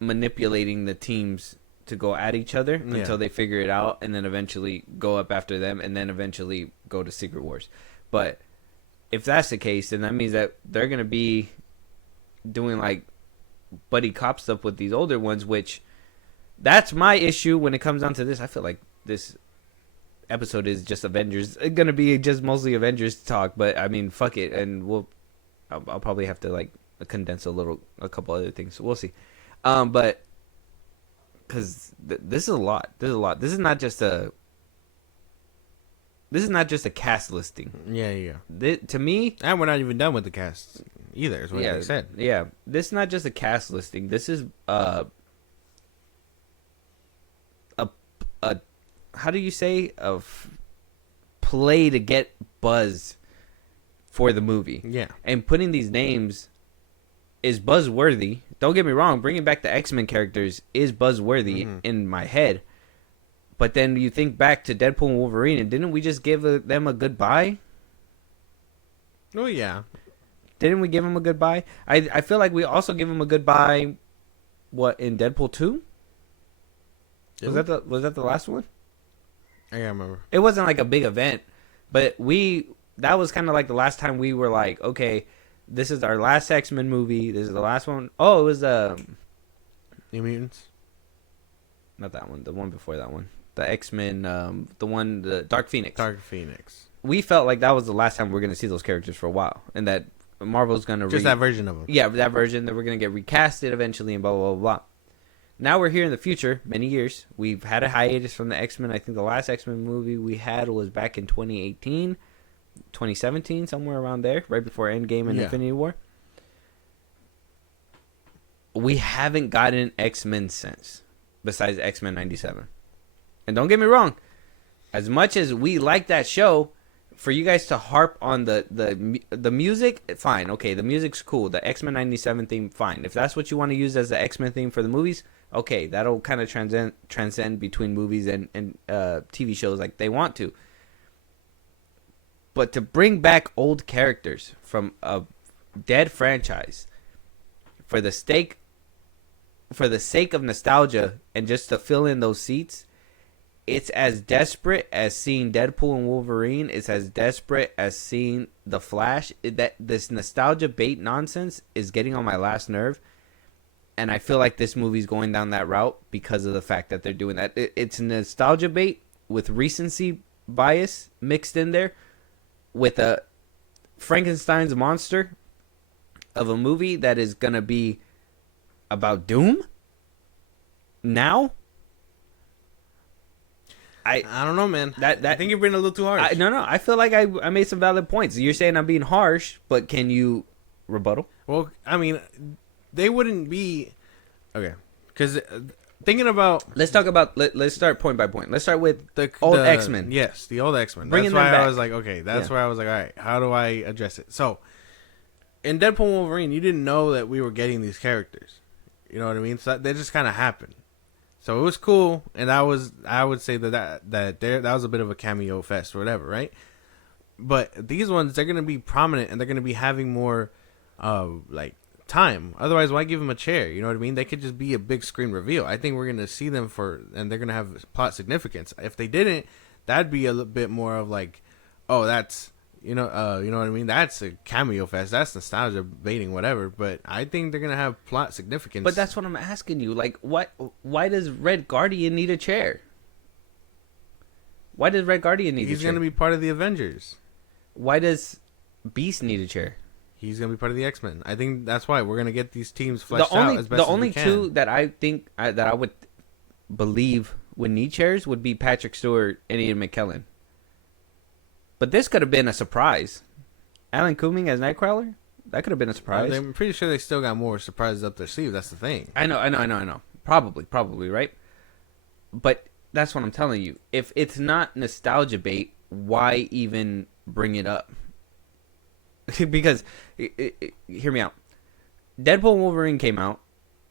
manipulating the teams to go at each other until they figure it out, and then eventually go up after them, and then eventually go to Secret Wars. But if that's the case, then that means that they're going to be doing buddy cop stuff with these older ones, which that's my issue when it comes down to this. I feel like this episode is just Avengers. It's going to be just mostly Avengers talk, but I mean, fuck it. And I'll probably have to condense a couple other things. So we'll see. But because this is a lot. This is not just a cast listing. Yeah. To me, And we're not even done with the cast either, is what I said. Yeah. This is not just a cast listing. This is a how do you say, play to get buzz for the movie. Yeah. And putting these names is buzzworthy. Don't get me wrong, bringing back the X-Men characters is buzzworthy in my head. But then you think back to Deadpool and Wolverine, and didn't we just give them a goodbye? Oh, yeah. Didn't we give them a goodbye? I feel like we also give them a goodbye, in Deadpool 2? Was that the last one? I can't remember. It wasn't like a big event, but that was kind of like the last time we were like, okay, this is our last X-Men movie. This is the last one. Oh, it was New Mutants? not that one. The one before that one. The X-Men, the Dark Phoenix. Dark Phoenix. We felt like that was the last time we were going to see those characters for a while, and that Marvel's going to that version of them. Yeah, that version, that we're going to get recasted eventually, and blah blah blah blah. Now we're here in the future, many years. We've had a hiatus from the X-Men. I think the last X-Men movie we had was back in 2018, 2017, somewhere around there, right before Endgame and Infinity War. We haven't gotten X-Men since, besides X-Men 97. And don't get me wrong, as much as we like that show, for you guys to harp on the music, fine, okay, the music's cool. The X-Men 97 theme, fine. If that's what you want to use as the X-Men theme for the movies, okay, that'll kind of transcend between movies and TV shows like they want to. But to bring back old characters from a dead franchise for the sake of nostalgia and just to fill in those seats, it's as desperate as seeing Deadpool and Wolverine. It's as desperate as seeing The Flash. That this nostalgia bait nonsense is getting on my last nerve. And I feel like this movie's going down that route because of the fact that they're doing that. It's nostalgia bait with recency bias mixed in there with a Frankenstein's monster of a movie that is going to be about Doom now. I don't know, man. I think you're being a little too harsh. No. I feel like I made some valid points. You're saying I'm being harsh, but can you rebuttal? Well, I mean, they wouldn't be okay. Because thinking about, let's start point by point. Let's start with the old X-Men. Yes, the old X-Men. Bringing that's why them back. I was like, okay. That's where I was like, all right, how do I address it? So, in Deadpool and Wolverine, you didn't know that we were getting these characters. You know what I mean? So they just kind of happened. So it was cool, and I would say that was a bit of a cameo fest or whatever, right? But these ones, they're gonna be prominent, and they're gonna be having more, like, time. Otherwise, why give them a chair? You know what I mean? They could just be a big screen reveal. I think we're gonna see them and they're gonna have plot significance. If they didn't, that'd be a little bit more of like, oh, that's you know what I mean? That's a cameo fest. That's nostalgia baiting, whatever. But I think they're gonna have plot significance. But that's what I'm asking you. Like, what? Why does Red Guardian need a chair? Why does Red Guardian need a chair? He's gonna be part of the Avengers. Why does Beast need a chair? He's gonna be part of the X-Men. I think that's why we're gonna get these teams fleshed out as best as we can. The only two that I think that I would believe would need chairs would be Patrick Stewart and Ian McKellen. But this could have been a surprise. Alan Cumming as Nightcrawler? That could have been a surprise. I'm pretty sure they still got more surprises up their sleeve. That's the thing. I know. Probably, right? But that's what I'm telling you. If it's not nostalgia bait, why even bring it up? Because, hear me out. Deadpool and Wolverine came out,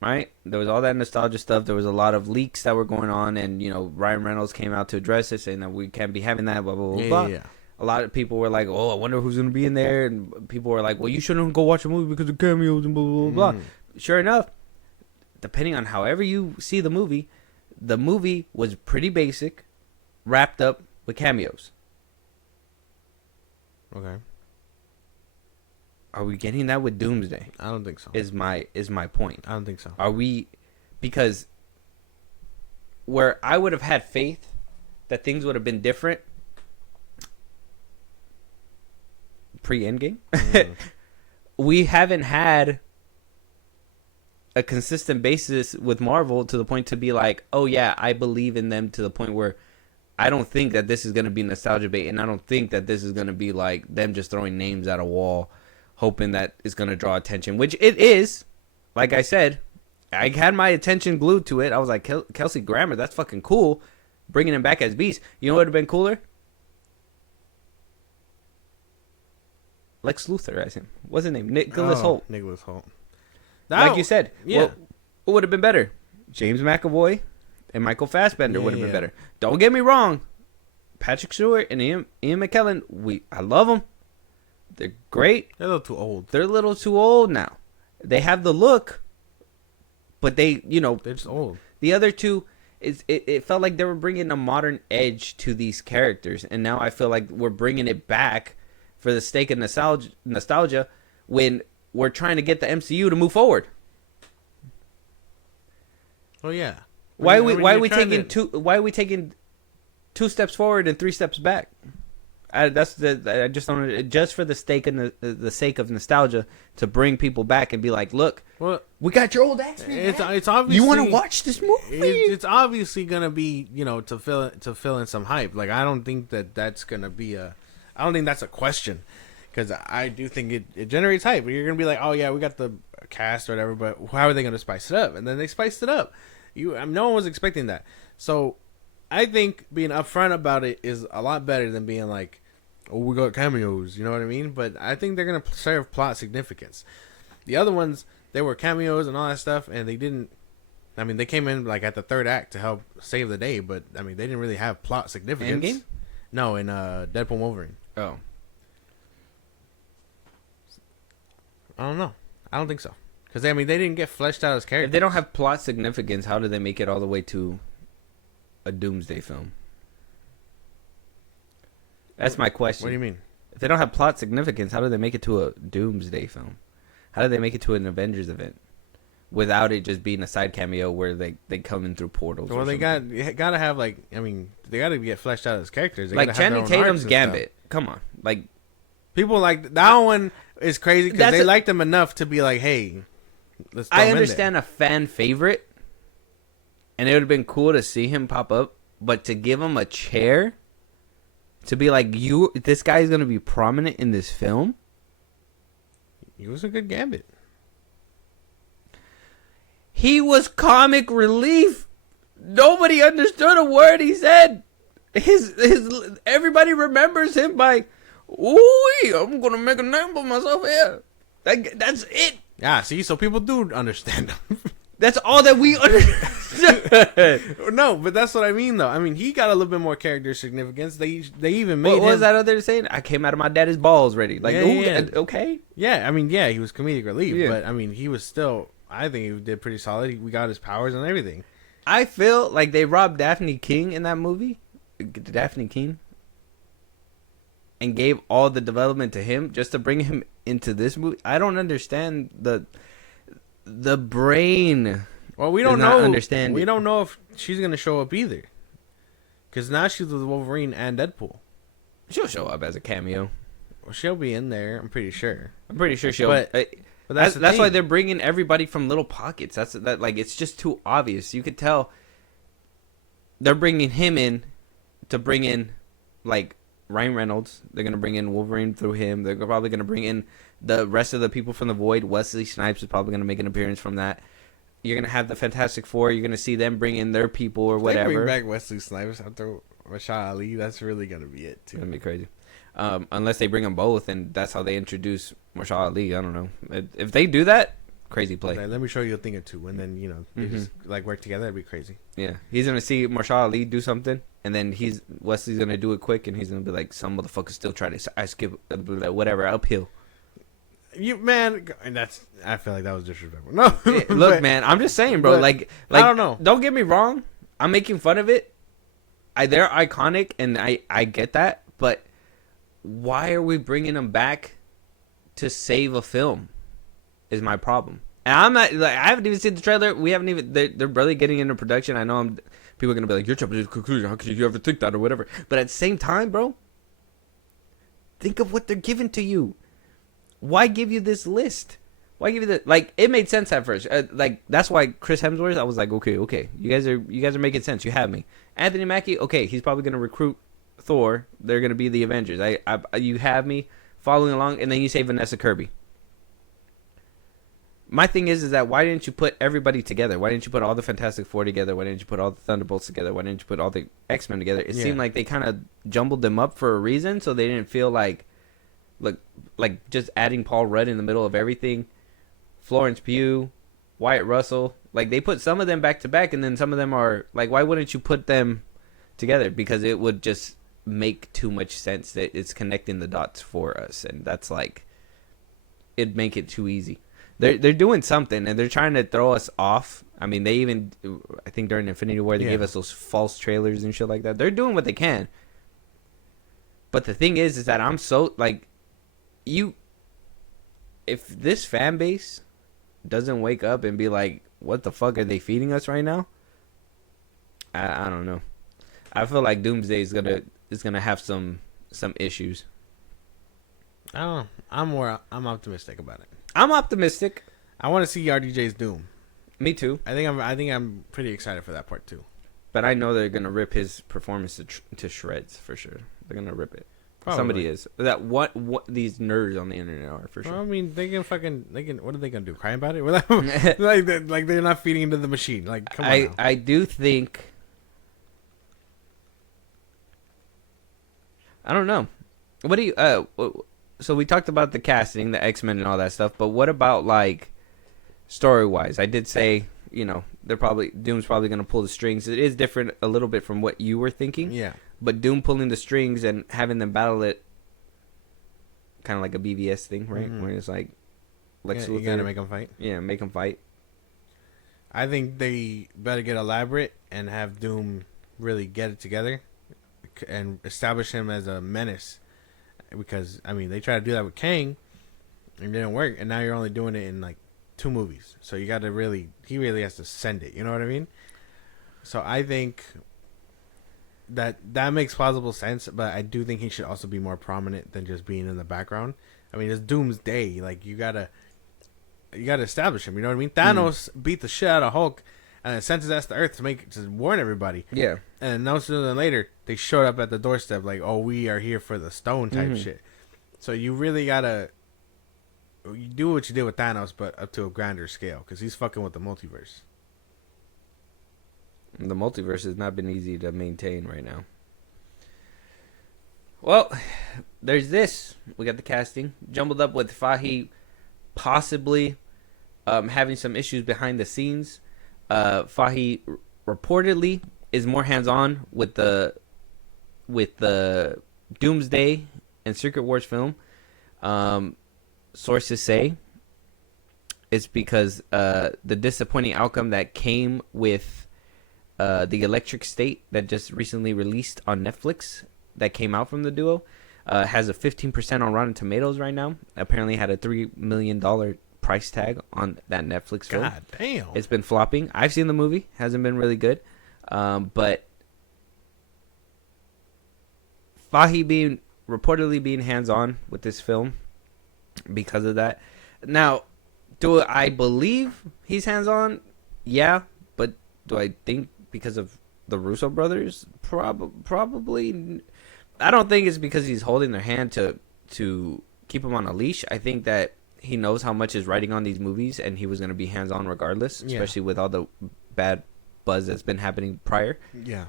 right? There was all that nostalgia stuff. There was a lot of leaks that were going on. And, Ryan Reynolds came out to address it, saying that we can't be having that, blah, blah, blah, blah. Yeah. A lot of people were like, oh, I wonder who's going to be in there. And people were like, well, you shouldn't go watch a movie because of cameos and blah, blah, blah, blah. Sure enough, depending on however you see the movie was pretty basic, wrapped up with cameos. Okay. Are we getting that with Doomsday? I don't think so. Is my point. I don't think so. Are we... Because where I would have had faith that things would have been different pre-Endgame, we haven't had a consistent basis with Marvel to the point to be like, oh yeah, I believe in them, to the point where I don't think that this is going to be nostalgia bait, and I don't think that this is going to be like them just throwing names at a wall hoping that it's going to draw attention, which it is. Like I said, I had my attention glued to it. I was like, Kelsey Grammer, that's fucking cool. Bringing him back as Beast. You know what would have been cooler? Lex Luthor as him. What's his name? Nicholas Hoult. Nicholas Hoult. Like you said. Yeah. What would have been better? James McAvoy and Michael Fassbender would have been better. Don't get me wrong. Patrick Stewart and Ian McKellen, I love them. They're great. They're a little too old. They're a little too old now. They have the look, but they're just old. The other two, it felt like they were bringing a modern edge to these characters, and now I feel like we're bringing it back for the sake of nostalgia when we're trying to get the MCU to move forward. Oh yeah. Why are we taking 2 steps forward and 3 steps back? I just don't, just for the sake of nostalgia, to bring people back and be like, look, we got your old X-Men. It's obviously, you want to watch this movie? It's obviously gonna be to fill in some hype. Like I don't think that's gonna be I don't think that's a question, because I do think it generates hype. You're gonna be like, oh yeah, we got the cast or whatever, but how are they gonna spice it up? And then they spiced it up. No one was expecting that. So I think being upfront about it is a lot better than being like, oh, we got cameos, you know what I mean? But I think they're going to serve plot significance. The other ones, they were cameos and all that stuff, and they didn't, they came in like at the third act to help save the day, but they didn't really have plot significance. Endgame? No, in Deadpool and Wolverine. Oh. I don't know. I don't think so. Because I mean, they didn't get fleshed out as characters. If they don't have plot significance, how do they make it all the way to a Doomsday film? That's my question. What do you mean? If they don't have plot significance, how do they make it to a Doomsday film? How do they make it to an Avengers event without it just being a side cameo where they come in through portals? Well, they gotta have like, I mean, they gotta get fleshed out as characters. They like gotta have their Channing own arcs Tatum's and Gambit. stuff. Come on, like People like that one is crazy because they liked them enough to be like, hey, let's. Throw I him in understand there. a fan favorite, and it would have been cool to see him pop up, but to give him a chair, to be like, this guy is gonna be prominent in this film. He was a good Gambit. He was comic relief. Nobody understood a word he said. His everybody remembers him by, ooh, I'm gonna make a name for myself here. That's it. Yeah, see, so people do understand him. That's all that we understood. No, but that's what I mean, though. I mean, he got a little bit more character significance. They even made What was him... that other saying? I came out of my daddy's balls ready. Like, Yeah. okay. Yeah, I mean, yeah, he was comedic relief, Yeah. but I mean, he was still... I think he did pretty solid. We got his powers and everything. I feel like they robbed Daphne King in that movie. Daphne King. And gave all the development to him just to bring him into this movie. I don't understand the brain. Well, we don't know. We don't know if she's gonna show up either, because now she's with Wolverine and Deadpool. She'll show up as a cameo. Well, she'll be in there. I'm pretty sure. I'm pretty sure she'll. But that's why they're bringing everybody from little pockets. Like it's just too obvious. You could tell they're bringing him in to bring in like Ryan Reynolds. They're gonna bring in Wolverine through him. They're probably gonna bring in the rest of the people from the Void. Wesley Snipes is probably gonna make an appearance from that. You're gonna have the Fantastic Four. You're gonna see them bring in their people or whatever. They bring back Wesley Snipes after Rashad Ali. That's really gonna be it too. It's gonna be crazy. Unless they bring them both, and that's how they introduce Marshall Ali. I don't know. If they do that, crazy play. Okay, let me show you a thing or two, and then they just like work together. That'd be crazy. Yeah, he's gonna see Marshall Ali do something, and then Wesley's gonna do it quick, and he's gonna be like, "Some motherfuckers still try to I skip whatever uphill." You man, and I feel like that was disrespectful. No, look, man, I'm just saying, bro. Like I don't know. Don't get me wrong. I'm making fun of it. They're iconic, and I get that, but why are we bringing them back to save a film? Is my problem. And I'm not like I haven't even seen the trailer. We haven't even. They're barely getting into production. I know people are gonna be like, "You're jumping to the conclusion. How could you ever think that or whatever?" But at the same time, bro, think of what they're giving to you. Why give you this list? Why give you that? Like, it made sense at first. Like, that's why Chris Hemsworth, I was like, okay, you guys are making sense. You have me. Anthony Mackie, okay, he's probably gonna recruit Thor. They're gonna be the Avengers. You have me following along, and then you say Vanessa Kirby. My thing is that why didn't you put everybody together? Why didn't you put all the Fantastic Four together? Why didn't you put all the Thunderbolts together? Why didn't you put all the X-Men together? It seemed like they kind of jumbled them up for a reason, so they didn't feel like just adding Paul Rudd in the middle of everything. Florence Pugh, Wyatt Russell, like they put some of them back to back, and then some of them are like, why wouldn't you put them together? Because it would just make too much sense that it's connecting the dots for us, and that's like, it'd make it too easy. They're doing something, and they're trying to throw us off. I mean, they even, I think during Infinity War, they gave us those false trailers and shit like that. They're doing what they can. But the thing is that I'm so, like, if this fan base doesn't wake up and be like, what the fuck are they feeding us right now? I don't know. I feel like Doomsday is gonna have some issues. I don't know. I'm optimistic about it. I'm optimistic. I want to see RDJ's Doom. Me too. I think I'm pretty excited for that part too. But I know they're gonna rip his performance to shreds for sure. They're gonna rip it. Probably. Somebody is. That what these nerds on the internet are for sure. Well, I mean, they can. What are they gonna do? Cry about it? like they're not feeding into the machine. Like, come on. I do think. I don't know. What do you? So we talked about the casting, the X-Men, and all that stuff. But what about like story-wise? I did say, Doom's probably gonna pull the strings. It is different a little bit from what you were thinking. Yeah. But Doom pulling the strings and having them battle it, kind of like a BVS thing, right? Mm-hmm. Where it's like, Lex You Luthor. gotta make them fight. Yeah, make them fight. I think they better get elaborate and have Doom really get it together and establish him as a menace. Because I mean, they tried to do that with Kang, and it didn't work. And now you're only doing it in like 2 movies. So you got to he really has to send it. You know what I mean? So I think that makes plausible sense. But I do think he should also be more prominent than just being in the background. I mean, it's Doomsday. Like you gotta establish him. You know what I mean? Thanos beat the shit out of Hulk and sent his ass to Earth to warn everybody. Yeah. And no sooner than later, they showed up at the doorstep like, "Oh, we are here for the stone" type shit. So you really gotta you do what you did with Thanos, but up to a grander scale, because he's fucking with the multiverse. The multiverse has not been easy to maintain right now. Well, there's this. We got the casting jumbled up with Fahi possibly having some issues behind the scenes. Fahi reportedly is more hands-on with the Doomsday and Secret Wars film. Sources say it's because the disappointing outcome that came with the Electric State that just recently released on Netflix that came out from the duo has a 15% on Rotten Tomatoes right now. Apparently had a $3 million price tag on that Netflix film. God damn. It's been flopping. I've seen the movie. Hasn't been really good. But Fahi reportedly being hands-on with this film because of that. Now, do I believe he's hands-on? Yeah. But do I think because of the Russo brothers? Probably. I don't think it's because he's holding their hand to keep him on a leash. I think that he knows how much is riding on these movies, and he was going to be hands-on regardless, especially with all the bad buzz that's been happening prior. Yeah.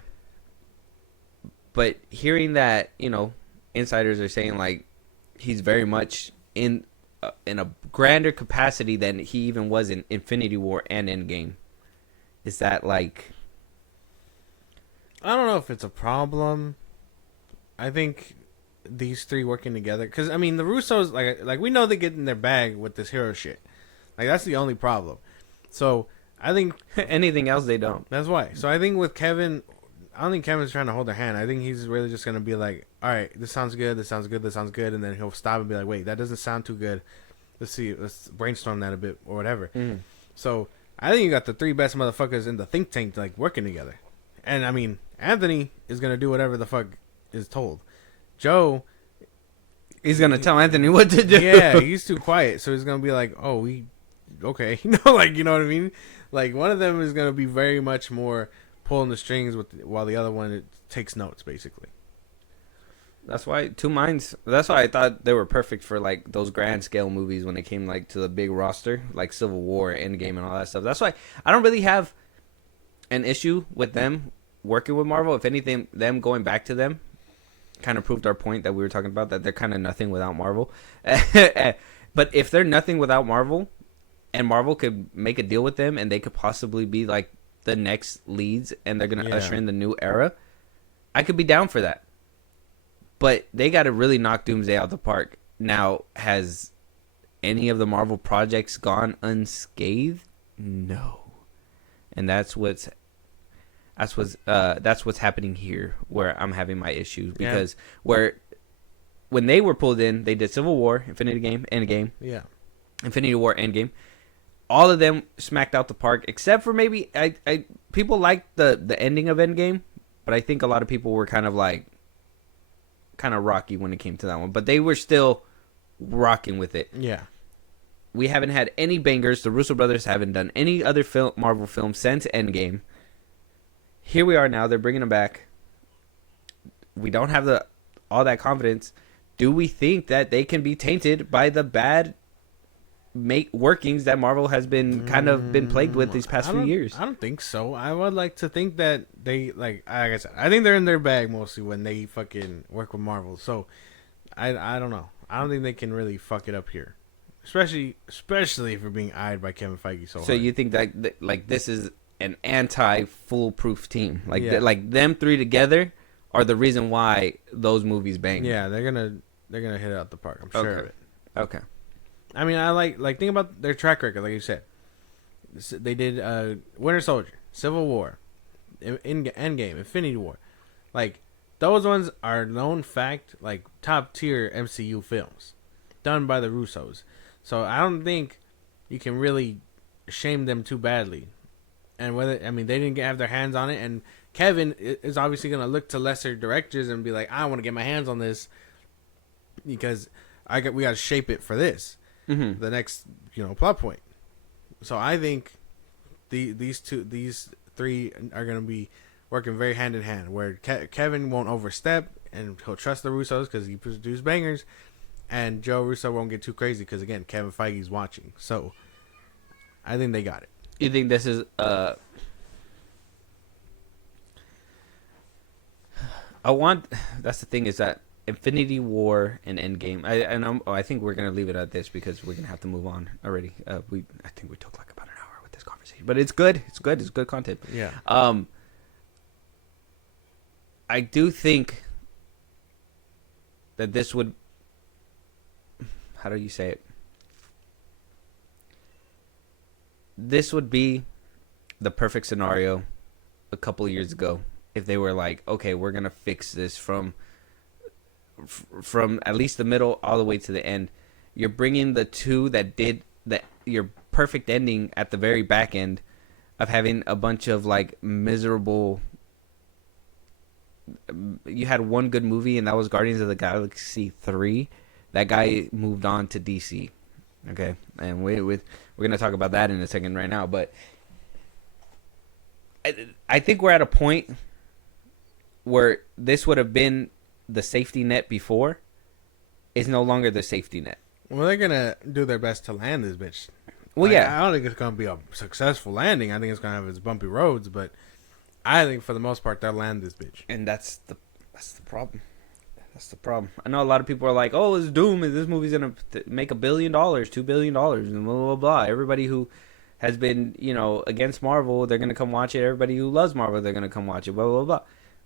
But hearing that, insiders are saying, like, he's very much in a grander capacity than he even was in Infinity War and Endgame. Is that, like... I don't know if it's a problem. I think these three working together, because I mean the Russos, like we know they get in their bag with this hero shit. Like that's the only problem. So I think anything else they don't. That's why. So I think with Kevin, I don't think Kevin's trying to hold their hand. I think he's really just gonna be like, all right, this sounds good, this sounds good, this sounds good, and then he'll stop and be like, wait, that doesn't sound too good. Let's brainstorm that a bit or whatever. So I think you got the 3 best motherfuckers in the think tank like working together. And I mean, Anthony is gonna do whatever the fuck is told. Joe, he's gonna tell Anthony what to do. Yeah, he's too quiet, so he's gonna be like, "Oh, okay," like you know what I mean. Like one of them is gonna be very much more pulling the strings while the other one takes notes, basically. That's why 2 minds. That's why I thought they were perfect for like those grand scale movies when it came like to the big roster, like Civil War, Endgame, and all that stuff. That's why I don't really have an issue with them working with Marvel. If anything, them going back to them kind of proved our point that we were talking about, that they're kind of nothing without Marvel. But if they're nothing without Marvel, and Marvel could make a deal with them, and they could possibly be like the next leads, and they're gonna usher in the new era, I could be down for that. But they got to really knock Doomsday out the park. Now, has any of the Marvel projects gone unscathed? No. And that's what's happening here, where I'm having my issues, because when they were pulled in, they did Civil War, Endgame, Infinity War, Endgame. All of them smacked out the park, except for maybe people liked the ending of Endgame, but I think a lot of people were kind of rocky when it came to that one. But they were still rocking with it. Yeah. We haven't had any bangers. The Russo brothers haven't done any other Marvel film since Endgame. Here we are now. They're bringing them back. We don't have all that confidence. Do we think that they can be tainted by the bad workings that Marvel has been been plagued with these past few years? I don't think so. I would like to think that they like I said, I think they're in their bag mostly when they fucking work with Marvel. So I don't know. I don't think they can really fuck it up here. Especially if we're being eyed by Kevin Feige so hard. So you think that like this is an anti-foolproof team? Like them 3 together are the reason why those movies bang. Yeah, they're gonna hit it out the park. I'm sure of it. Okay. I mean, I like think about their track record. Like you said, they did Winter Soldier, Civil War, Endgame, Infinity War. Like those ones are known fact, like top tier MCU films, done by the Russos. So I don't think you can really shame them too badly. And whether they didn't have their hands on it, and Kevin is obviously gonna look to lesser directors and be like, I want to get my hands on this because we got to shape it for this, the next plot point. So I think these three are gonna be working very hand in hand, where Kevin won't overstep and he'll trust the Russos because he produced bangers, and Joe Russo won't get too crazy because again Kevin Feige's watching. So I think they got it. You think this is that's the thing, is that Infinity War and Endgame, I think we're gonna leave it at this because we're gonna have to move on already. I think we took like about an hour with this conversation, but it's good content. Yeah. I do think that this would, how do you say it? This would be the perfect scenario a couple of years ago if they were like, okay, we're going to fix this from at least the middle all the way to the end. You're bringing the two that did that, your perfect ending at the very back end of having a bunch of like miserable. You had one good movie, and that was Guardians of the Galaxy 3. That guy moved on to DC. Okay, and we're gonna talk about that in a second right now. But I think we're at a point where this would have been the safety net before is no longer the safety net. Well, they're gonna do their best to land this bitch. Well, yeah, I don't think it's gonna be a successful landing. I think it's gonna have its bumpy roads, but I think for the most part they'll land this bitch. And that's the problem. That's the problem. I know a lot of people are like, "Oh, it's Doom. This movie's gonna make $1 billion, $2 billion, and blah blah blah." Everybody who has been, against Marvel, they're gonna come watch it. Everybody who loves Marvel, they're gonna come watch it. Blah blah blah.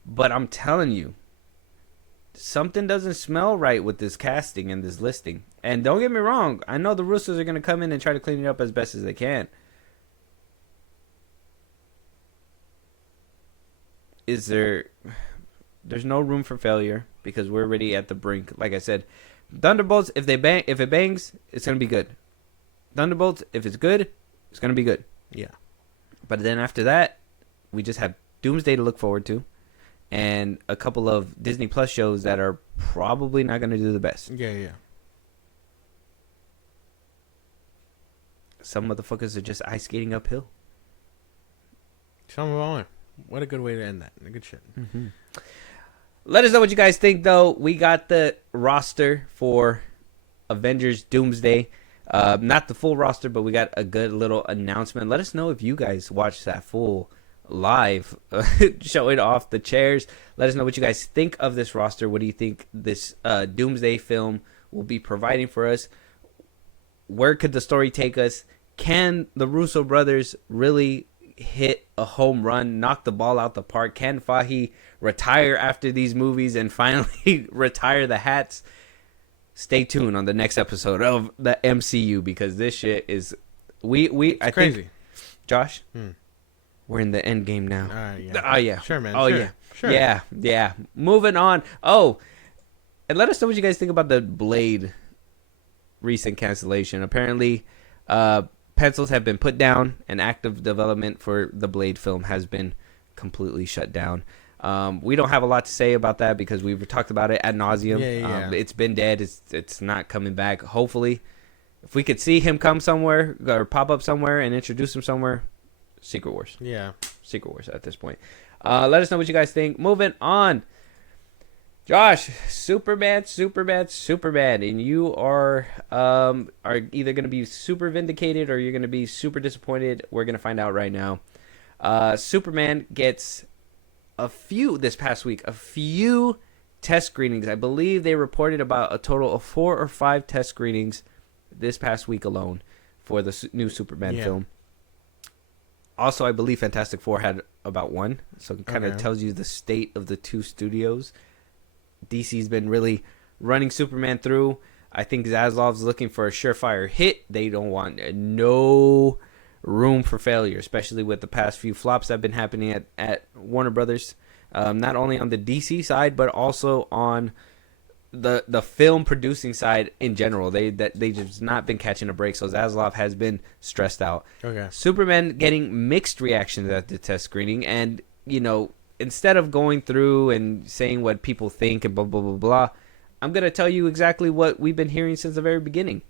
But I'm telling you, something doesn't smell right with this casting and this listing. And don't get me wrong, I know the Russos are gonna come in and try to clean it up as best as they can. There's no room for failure because we're already at the brink. Like I said, Thunderbolts, if it bangs, it's gonna be good. Thunderbolts, if it's good, it's gonna be good. Yeah. But then after that, we just have Doomsday to look forward to, and a couple of Disney Plus shows that are probably not gonna do the best. Yeah. Some motherfuckers are just ice skating uphill. Tell me more. What a good way to end that. Good shit. Mm-hmm. Let us know what you guys think, though. We got the roster for Avengers Doomsday. Not the full roster, but we got a good little announcement. Let us know if you guys watched that full live showing off the chairs. Let us know what you guys think of this roster. What do you think this Doomsday film will be providing for us? Where could the story take us? Can the Russo brothers really hit a home run, knock the ball out the park? Can Fahey retire after these movies and finally retire the hats? Stay tuned on the next episode of the MCU because this shit is I crazy. Think, Josh, we're in the end game now. Yeah. Oh yeah, sure, man. Oh sure. yeah, sure. Yeah. Moving on. Oh, and let us know what you guys think about the Blade recent cancellation. Apparently, pencils have been put down, and active development for the Blade film has been completely shut down. We don't have a lot to say about that because we've talked about it ad nauseum. Yeah. It's been dead. It's not coming back. Hopefully, if we could see him come somewhere or pop up somewhere and introduce him somewhere, Secret Wars. Yeah. Secret Wars at this point. Let us know what you guys think. Moving on. Josh, Superman, and you are either going to be super vindicated or you're going to be super disappointed. We're going to find out right now. Superman gets this past week, a few test screenings. I believe they reported about a total of 4 or 5 test screenings this past week alone for the new Superman film. Also, I believe Fantastic Four had about 1, so it kind of tells you the state of the two studios. DC's been really running Superman through. I think Zaslav's looking for a surefire hit. They don't want no room for failure, especially with the past few flops that have been happening at Warner Brothers. Not only on the DC side, but also on the film producing side in general. They just not been catching a break. So Zaslav has been stressed out. Okay. Superman getting mixed reactions at the test screening, and instead of going through and saying what people think and blah blah blah blah, I'm gonna tell you exactly what we've been hearing since the very beginning.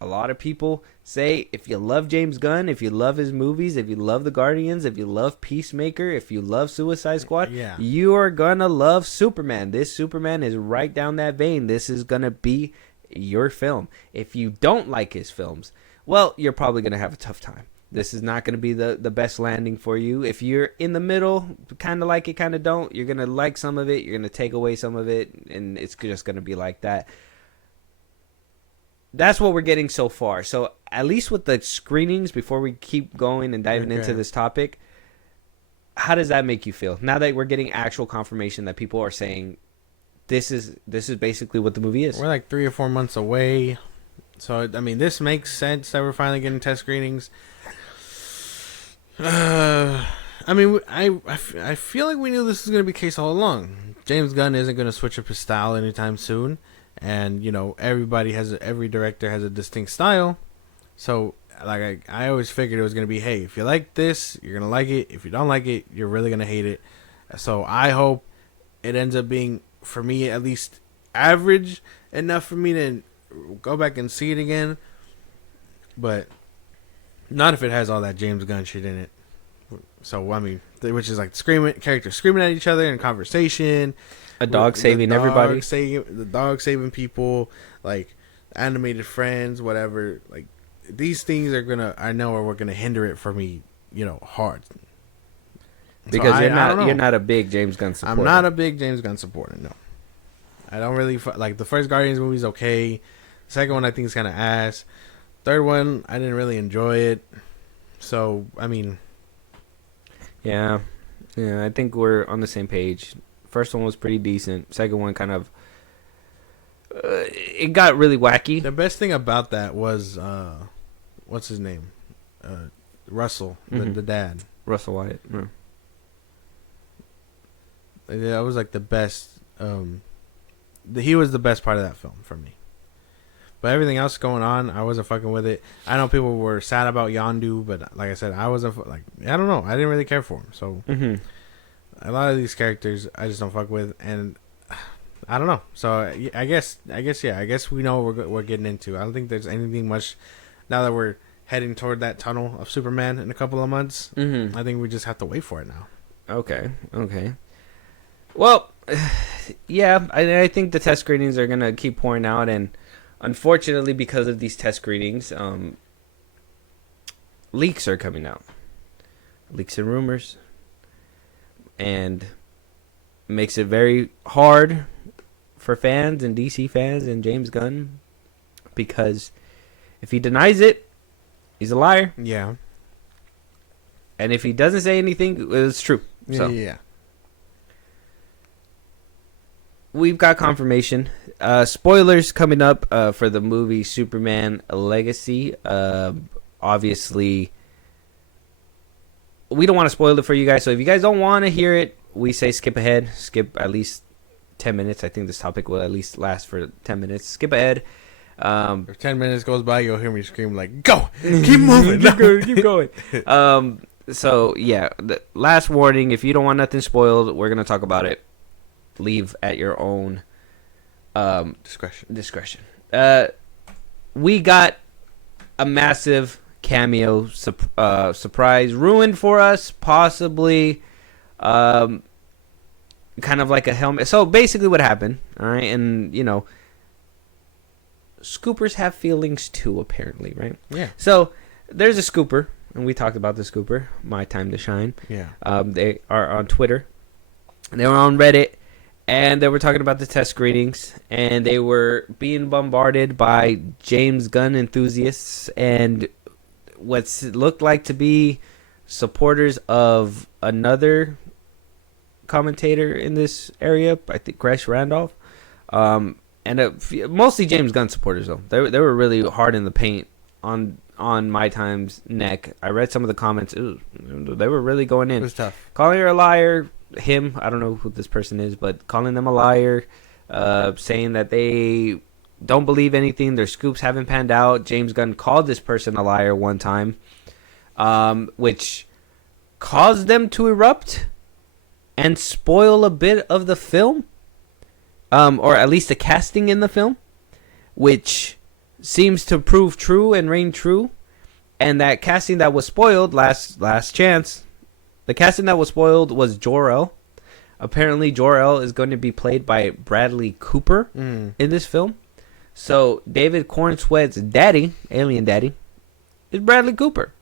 A lot of people say if you love James Gunn, if you love his movies, if you love The Guardians, if you love Peacemaker, if you love Suicide Squad, you are gonna love Superman. This Superman is right down that vein. This is gonna be your film. If you don't like his films, well, you're probably gonna have a tough time. This is not going to be the best landing for you. If you're in the middle, kind of like it, kind of don't, you're going to like some of it, you're going to take away some of it, and it's just going to be like that. That's what we're getting so far. So at least with the screenings, before we keep going and diving into this topic, how does that make you feel? Now that we're getting actual confirmation that people are saying this is basically what the movie is. We're like 3 or 4 months away. So, I mean, this makes sense that we're finally getting test screenings. I mean, I feel like we knew this was going to be the case all along. James Gunn isn't going to switch up his style anytime soon. And, every director has a distinct style. So, like, I always figured it was going to be, hey, if you like this, you're going to like it. If you don't like it, you're really going to hate it. So, I hope it ends up being, for me, at least average enough for me to go back and see it again. But not if it has all that James Gunn shit in it. So, I mean, which is like characters screaming at each other in conversation. A dog saving everybody. The dog saving people, like animated friends, whatever. Like, these things are I know are going to hinder it for me, hard. Because so you're not a big James Gunn supporter. I'm not a big James Gunn supporter, no. I don't really, like, the first Guardians movie is okay. The second one I think is kind of ass. Third one, I didn't really enjoy it. So, I mean... Yeah, I think we're on the same page. First one was pretty decent. Second one kind of... it got really wacky. The best thing about that was... what's his name? Russell, the dad. Russell Wyatt. Yeah. That was like the best... he was the best part of that film for me. But everything else going on, I wasn't fucking with it. I know people were sad about Yondu, but like I said, I wasn't like, I don't know. I didn't really care for him. So a lot of these characters I just don't fuck with, and I don't know. So I guess we know what we're getting into. I don't think there's anything much now that we're heading toward that tunnel of Superman in a couple of months. I think we just have to wait for it now. Okay. Well, yeah, I think the test screenings are gonna keep pouring out, and unfortunately, because of these test screenings, leaks are coming out. Leaks and rumors. And makes it very hard for fans and DC fans and James Gunn. Because if he denies it, he's a liar. Yeah. And if he doesn't say anything, it's true. So. Yeah. We've got confirmation. Spoilers coming up for the movie Superman Legacy. Obviously, we don't want to spoil it for you guys. So if you guys don't want to hear it, we say skip ahead. Skip at least 10 minutes. I think this topic will at least last for 10 minutes. Skip ahead. If 10 minutes goes by, you'll hear me scream like, go! Keep moving! Keep going. So, yeah. The last warning. If you don't want nothing spoiled, we're going to talk about it. Leave at your own discretion. We got a massive cameo surprise ruined for us, possibly kind of like a helmet. So basically what happened, all right, and scoopers have feelings too, apparently, right? Yeah. So there's a scooper, and we talked about the scooper, My Time to Shine. Yeah. They are on Twitter. They were on Reddit. And they were talking about the test screenings, and they were being bombarded by James Gunn enthusiasts and what looked like to be supporters of another commentator in this area, I think Gresh Randolph. And and mostly James Gunn supporters though. They were really hard in the paint on My Time's neck. I read some of the comments. They were really going in. It was tough. Calling her a liar. I don't know who this person is, but calling them a liar, saying that they don't believe anything. Their scoops haven't panned out. James Gunn called this person a liar one time, which caused them to erupt and spoil a bit of the film, or at least the casting in the film, which seems to prove true and reign true. And that casting that was spoiled, last chance, the casting that was spoiled was Jor-El. Apparently Jor-El is going to be played by Bradley Cooper in this film. So David Cornsweat's daddy, alien daddy, is Bradley Cooper.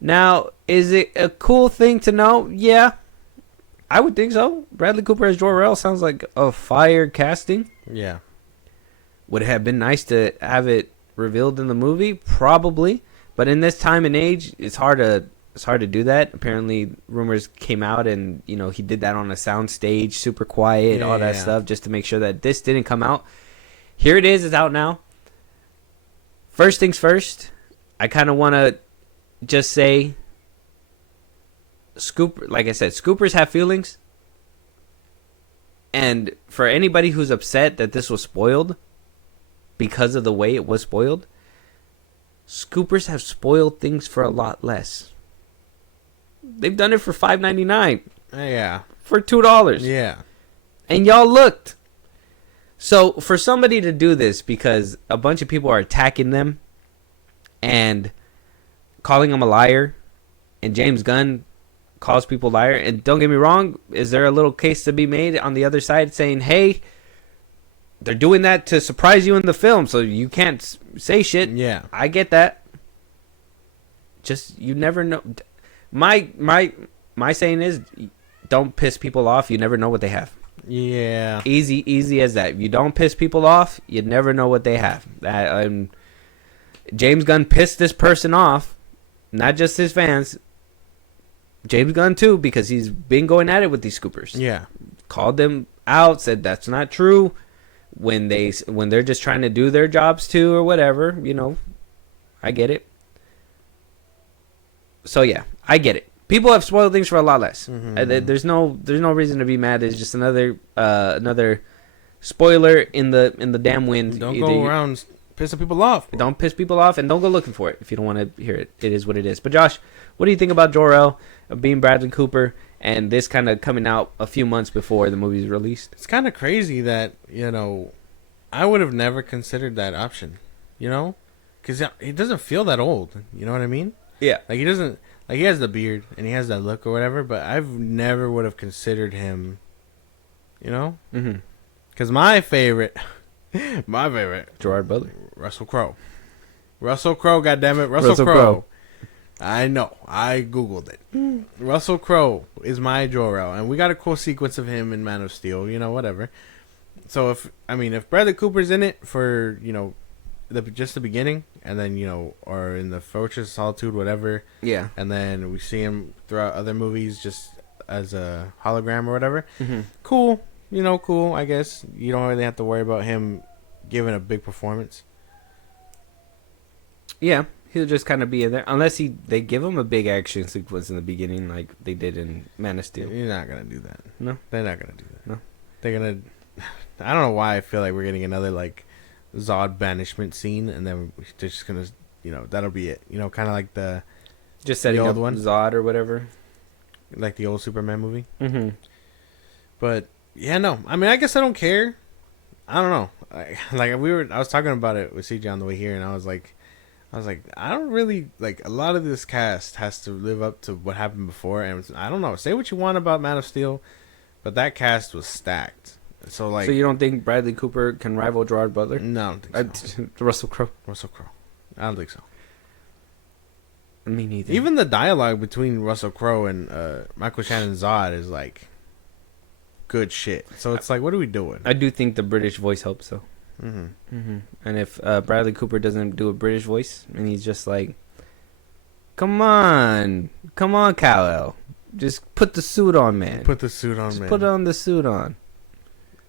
Now, is it a cool thing to know? Yeah, I would think so. Bradley Cooper as Jor-El sounds like a fire casting. Yeah. Would it have been nice to have it revealed in the movie? Probably. But in this time and age, it's hard to do that. Apparently, rumors came out, and he did that on a sound stage, super quiet, all that stuff, just to make sure that this didn't come out. Here it is. It's out now. First things first, I kind of want to just say, like I said, scoopers have feelings. And for anybody who's upset that this was spoiled because of the way it was spoiled, scoopers have spoiled things for a lot less. They've done it for $5.99. Yeah. For $2. Yeah. And y'all looked. So for somebody to do this because a bunch of people are attacking them and calling them a liar, and James Gunn calls people liar, and don't get me wrong, is there a little case to be made on the other side saying, hey, they're doing that to surprise you in the film, so you can't say shit. Yeah. I get that. Just, you never know. My saying is, don't piss people off. You never know what they have. Yeah. Easy as that. If you don't piss people off, you never know what they have. James Gunn pissed this person off, not just his fans. James Gunn too, because he's been going at it with these scoopers. Yeah. Called them out, said that's not true. When they're just trying to do their jobs too, or whatever, I get it. So yeah, I get it. People have spoiled things for a lot less. Mm-hmm. There's no reason to be mad. It's just another spoiler in the damn wind. Don't go around pissing people off. Bro. Don't piss people off, and don't go looking for it if you don't want to hear it. It is what it is. But Josh, what do you think about Jor-El being Bradley Cooper and this kind of coming out a few months before the movie's released? It's kind of crazy that I would have never considered that option. Because he doesn't feel that old. You know what I mean? Yeah. Like he doesn't. Like he has the beard and he has that look or whatever, but I've never would have considered him. Mm-hmm. Because my favorite, Gerard Butler, Russell Crowe, goddammit, Russell Crowe. I know, I googled it. Russell Crowe is my Jor-El, and we got a cool sequence of him in Man of Steel. Whatever. So if Bradley Cooper's in it for just the beginning, and then or in the Fortress of Solitude, whatever. Yeah. And then we see him throughout other movies just as a hologram or whatever. Mm-hmm. Cool. Cool. I guess you don't really have to worry about him giving a big performance. Yeah, he'll just kind of be in there unless they give him a big action sequence in the beginning, like they did in Man of Steel. You're not gonna do that. No, they're not gonna do that. No, they're gonna. I don't know why I feel like we're getting another Zod banishment scene, and then they're just gonna, that'll be it. Kind of like just setting the up old one, Zod or whatever, like the old Superman movie. Mm-hmm. But yeah, no. I mean, I guess I don't care. I don't know. I was talking about it with CJ on the way here, and I was like, I don't really a lot of this cast has to live up to what happened before, and I don't know. Say what you want about Man of Steel, but that cast was stacked. So you don't think Bradley Cooper can rival Gerard Butler? No, I don't think so. Russell Crowe. I don't think so. Me neither. Even the dialogue between Russell Crowe and Michael Shannon Zod is good shit. So it's what are we doing? I do think the British voice helps though. Mm-hmm. Mm-hmm. And if Bradley Cooper doesn't do a British voice, and he's just come on, Kal-El, just put the suit on, man. Put the suit on, man. Put on the suit on.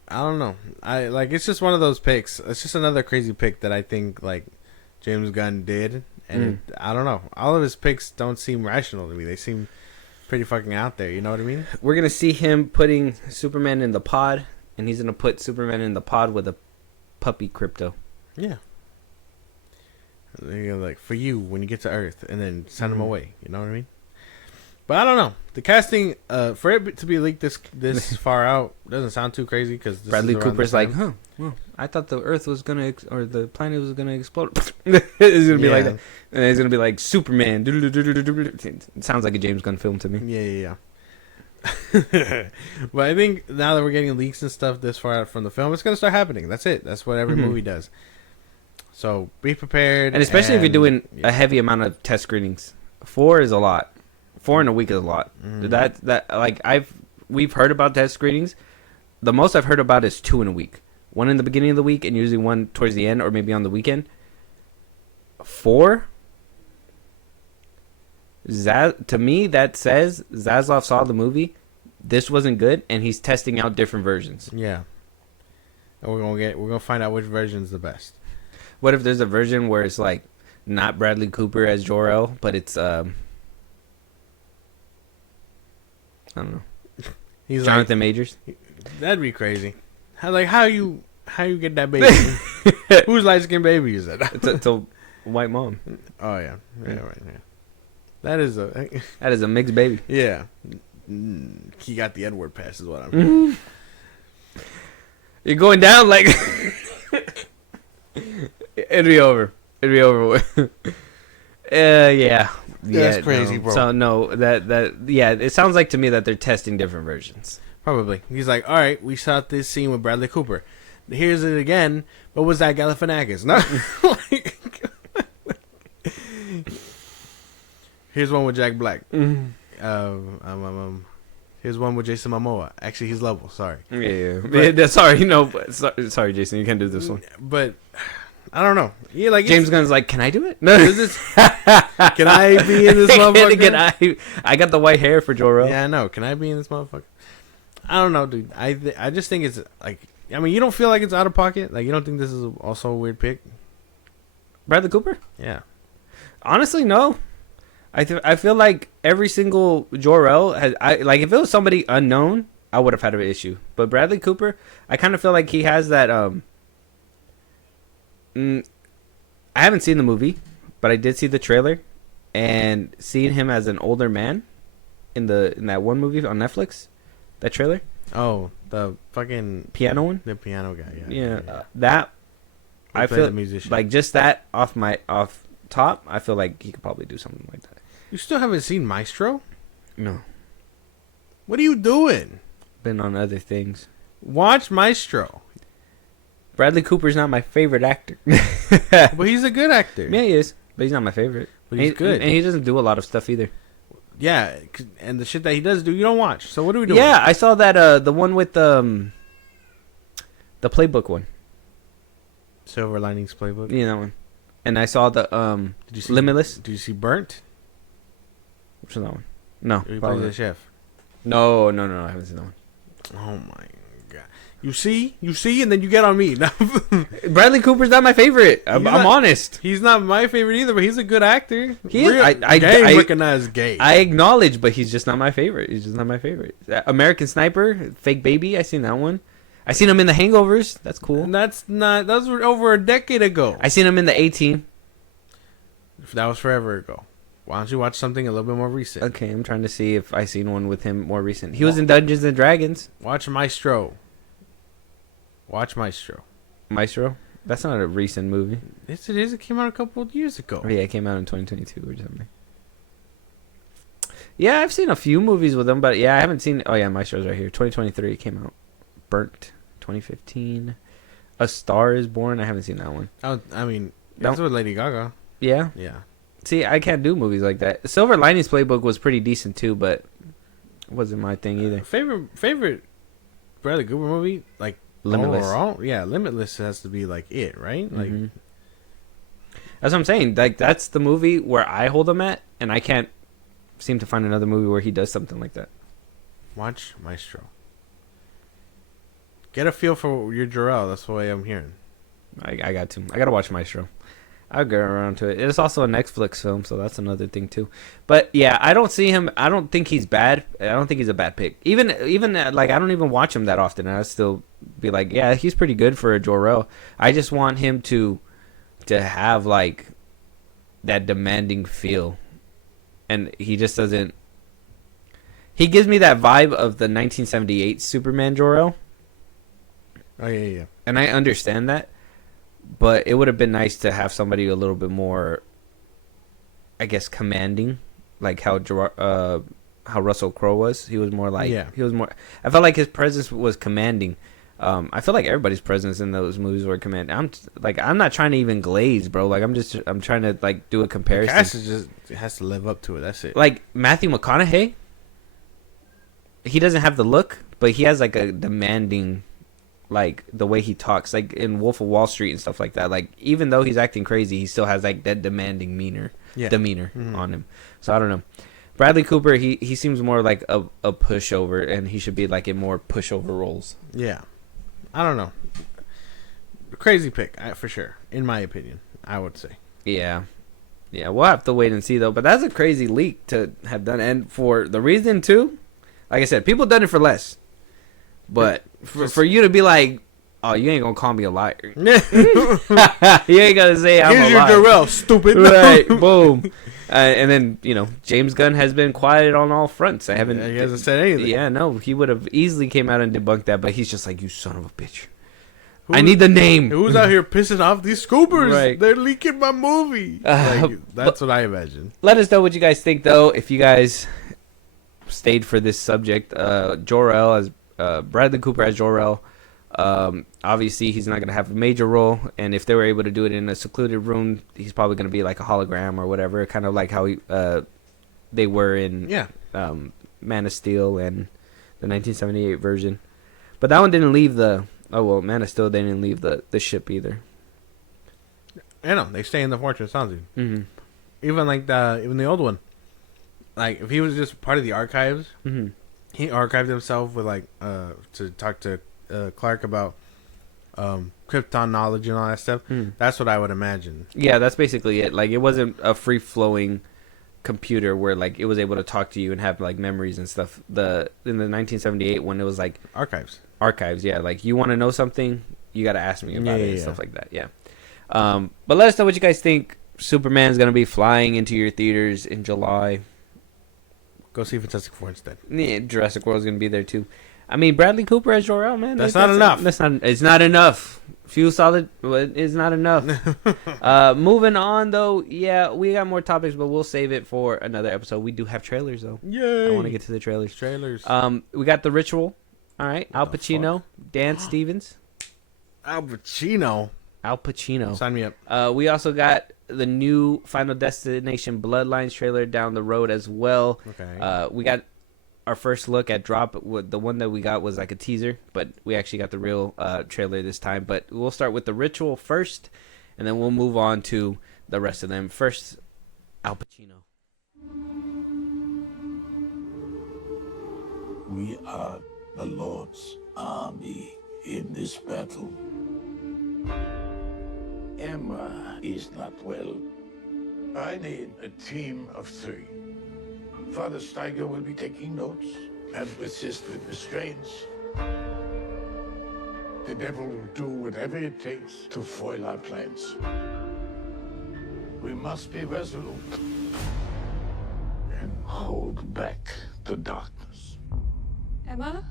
I don't know. I like it's just one of those picks. It's just another crazy pick that I think like James Gunn did, and I don't know. All of his picks don't seem rational to me. They seem pretty fucking out there. You know what I mean? We're gonna see him putting Superman in the pod, and he's gonna put Superman in the pod with a puppy Crypto. Yeah. You know, like for you when you get to Earth, and then send him away. You know what I mean? But I don't know. The casting, for it to be leaked this far out, doesn't sound too crazy because Bradley Cooper's like, well, I thought the Earth was gonna or the planet was gonna explode. It's gonna be like that, and it's gonna be like Superman. It sounds like a James Gunn film to me. Yeah. But I think now that we're getting leaks and stuff this far out from the film, it's gonna start happening. That's it. That's what every movie does. So be prepared, and especially if you're doing a heavy amount of test screenings. 4 is a lot. 4 in a week is a lot. That like we've heard about test screenings. The most I've heard about is 2 in a week. 1 in the beginning of the week, and usually 1 towards the end, or maybe on the weekend. 4. To me, that says Zaslav saw the movie. This wasn't good, and he's testing out different versions. Yeah. And we're gonna find out which version is the best. What if there's a version where it's like not Bradley Cooper as Jor-El, but it's I don't know. He's Jonathan Majors. That'd be crazy. How you get that baby? Whose light skinned baby is that? It's a white mom. Oh yeah, right. Yeah. That is a mixed baby. Yeah. He got the N-word pass, is what I'm saying. You're going down like it'd be over. It'd be over with. Yeah. That's crazy, bro. So no, it sounds like to me that they're testing different versions. Probably. He's like, all right, we shot this scene with Bradley Cooper. Here's it again, but was that Galifianakis? No. Here's one with Jack Black. Here's one with Jason Momoa. Actually, he's level. Sorry. Yeah. Sorry, sorry, Jason, you can't do this one. But I don't know. Yeah, like James Gunn's like, can I do it? No. Can I be in this motherfucker? I got the white hair for Jor-El. Yeah, I know. Can I be in this motherfucker? I don't know, dude. I just think it's like, I mean, you don't feel like it's out of pocket? Like, you don't think this is also a weird pick? Bradley Cooper? Yeah. Honestly, no. I feel like every single Jor-El has, like if it was somebody unknown, I would have had an issue. But Bradley Cooper, I kind of feel like he has that. I haven't seen the movie, but I did see the trailer, and seeing him as an older man in that one movie on Netflix, that trailer. Oh, the fucking piano one. The piano guy. Yeah. That I feel like just that off top. I feel like he could probably do something like that. You still haven't seen Maestro? No. What are you doing? Been on other things. Watch Maestro. Bradley Cooper's not my favorite actor. But he's a good actor. Yeah, he is. But he's not my favorite. But he's good. And he doesn't do a lot of stuff either. Yeah, and the shit that he does do, you don't watch. So what are we doing? Yeah, I saw that, the one with the Playbook one. Silver Linings Playbook? Yeah, that one. And I saw the, did you see, Limitless. Did you see Burnt? Which is that one? No. He plays the chef. No, I haven't seen that one. Oh my god! You see, and then you get on me. Bradley Cooper's not my favorite. I'm honest. He's not my favorite either, but he's a good actor. He is. I recognize gay. I acknowledge, but he's just not my favorite. He's just not my favorite. American Sniper, Fake Baby. I seen that one. I seen him in The Hangovers. That's cool. And that was over a decade ago. I seen him in The A-Team. That was forever ago. Why don't you watch something a little bit more recent? Okay, I'm trying to see if I seen one with him more recent. He was in Dungeons and Dragons. Watch Maestro. Maestro? That's not a recent movie. Yes, it is. It came out a couple of years ago. Oh, yeah, it came out in 2022 or something. Yeah, I've seen a few movies with him, but yeah, I haven't seen... Oh, yeah, Maestro's right here. 2023 it came out. Burnt. 2015. A Star is Born. I haven't seen that one. Oh, I mean, that's with Lady Gaga. Yeah? Yeah. See, I can't do movies like that. Silver Linings Playbook was pretty decent too, but it wasn't my thing either. Favorite Bradley Cooper movie? Like, Limitless. Overall? Yeah, Limitless has to be like it, right? Like, that's what I'm saying. Like, that's the movie where I hold him at, and I can't seem to find another movie where he does something like that. Watch Maestro. Get a feel for your Jor-El. That's the way I'm hearing. I got to watch Maestro. I'll get around to it. It's also a Netflix film, so that's another thing too. But yeah, I don't see him. I don't think he's bad. I don't think he's a bad pick. Even like I don't even watch him that often, and I still be like, yeah, he's pretty good for a Jor-El. I just want him to have like that demanding feel, and he just doesn't. He gives me that vibe of the 1978 Superman Jor-El. Oh yeah. And I understand that, but it would have been nice to have somebody a little bit more, I guess, commanding, like how Russell Crowe was. He was more like he was more. I felt like his presence was commanding. I feel like everybody's presence in those movies were commanding. I'm not trying to even glaze, bro. Like I'm trying to like do a comparison. The cast it has to live up to it. That's it. Like Matthew McConaughey, he doesn't have the look, but he has like a demanding. Like the way he talks, like in Wolf of Wall Street and stuff like that. Like even though he's acting crazy, he still has like that demanding demeanor on him. So I don't know. Bradley Cooper, he seems more like a pushover, and he should be like in more pushover roles. Yeah, I don't know. Crazy pick for sure, in my opinion. I would say. Yeah, we'll have to wait and see though. But that's a crazy leak to have done, and for the reason too. Like I said, people done it for less. But for you to be like, oh, you ain't gonna call me a liar. You ain't gonna say I'm Here's a your liar. Jor-El, stupid. Right, boom. And then, James Gunn has been quiet on all fronts. He hasn't said anything. Yeah, no, he would have easily came out and debunked that, but he's just like, you son of a bitch. I need the name. Who's out here pissing off these scoopers? Right. They're leaking my movie. That's what I imagine. Let us know what you guys think, though. If you guys stayed for this subject, Jor-El as Bradley Cooper as Jor-El. Obviously, he's not going to have a major role, and if they were able to do it in a secluded room, he's probably going to be like a hologram or whatever, kind of like how they were in Man of Steel and the 1978 version. But that one didn't leave Man of Steel didn't leave the ship either. I know, they stay in the Fortress, sounds good. Mm-hmm. Even the old one. Like, if he was just part of the archives... Mm-hmm. He archived himself with to talk to Clark about Krypton knowledge and all that stuff. That's what I would imagine. Yeah, that's basically it. Like, it wasn't a free flowing computer where like it was able to talk to you and have like memories and stuff. In the 1978 when it was like archives. Yeah. Like you want to know something, you got to ask me about it and stuff like that. Yeah. But let us know what you guys think. Superman's gonna be flying into your theaters in July. Go see Fantastic Four instead. Yeah, Jurassic World's gonna be there too. I mean, Bradley Cooper as Jor-El, man. That's not enough. It's not enough. Few solid is not enough. Moving on though, yeah, we got more topics, but we'll save it for another episode. We do have trailers though. Yay! I want to get to the trailers. We got The Ritual. All right, Al Pacino, Dan Stevens. Al Pacino. Sign me up. We also got the new Final Destination Bloodlines trailer down the road as well. Okay. We got our first look at Drop. The one that we got was like a teaser, but we actually got the real trailer this time. But we'll start with The Ritual first, and then we'll move on to the rest of them. First, Al Pacino. We are the Lord's army in this battle. Emma is not well. I need a team of 3. Father Steiger will be taking notes and assist with the strains. The devil will do whatever it takes to foil our plans. We must be resolute and hold back the darkness. Emma?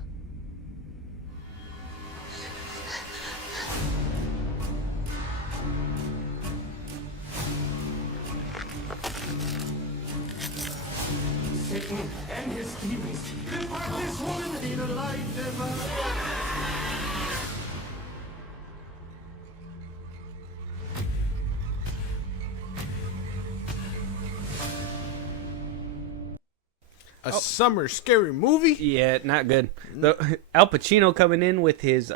Satan and his demons. Depart this woman in a light, Emma. A summer scary movie? Yeah, not good. Al Pacino coming in with his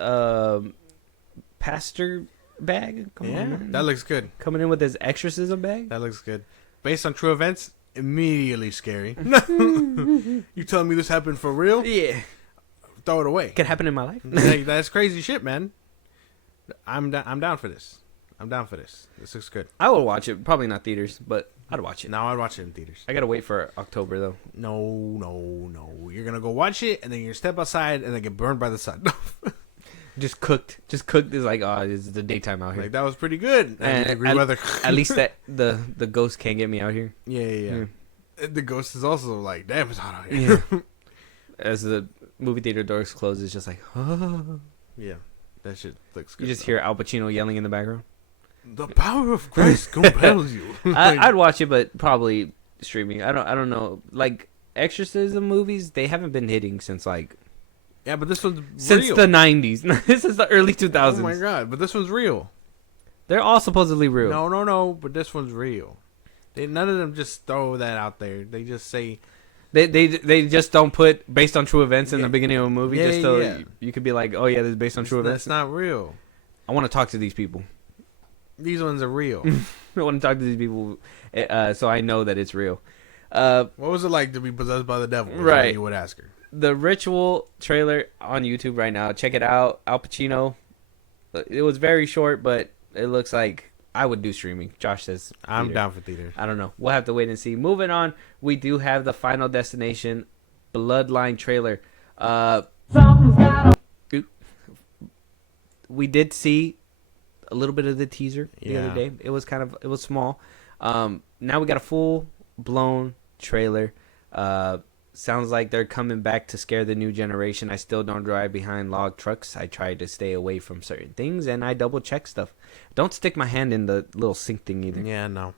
pastor bag. That looks good. Coming in with his exorcism bag. That looks good. Based on true events, immediately scary. You telling me this happened for real? Yeah. throw it away. Could happen in my life. Like, that's crazy shit, man. I'm down for this. I'm down for this. This looks good. I will watch it. Probably not theaters, but I'd watch it. Now I'd watch it in theaters. I gotta wait for October though. No. You're gonna go watch it, and then you're gonna step outside, and then get burned by the sun. Just cooked is like, oh, it's the daytime out here. Like, that was pretty good. And weather. At least that the ghost can't get me out here. Yeah. The ghost is also like, damn, it's hot out here. Yeah. As the movie theater doors close, it's just like, oh. Yeah, that shit looks good. You just hear Al Pacino yelling in the background. The power of Christ compels you. I'd watch it, but probably streaming. I don't know. Like exorcism movies, they haven't been hitting since like. Yeah, but this one's since real. the 90s. This is the early 2000s. Oh my god, but this one's real. They're all supposedly real. No, but this one's real. None of them just throw that out there. They just say they just don't put based on true events in the beginning of a movie just so you could be like, oh yeah, this is based on true events. That's not real. I want to talk to these people. These ones are real. I want to talk to these people so I know that it's real. What was it like to be possessed by the devil? Right. You would ask her. The Ritual trailer on YouTube right now. Check it out. Al Pacino. It was very short, but it looks like I would do streaming. Josh says I'm theater. down for theaters. I don't know. We'll have to wait and see. Moving on, we do have the Final Destination Bloodline trailer. We did see a little bit of the teaser the other day. It was small. Now we got a full blown trailer. Sounds like they're coming back to scare the new generation. I still don't drive behind log trucks. I try to stay away from certain things, and I double check stuff. Don't stick my hand in the little sink thing either. Yeah, no.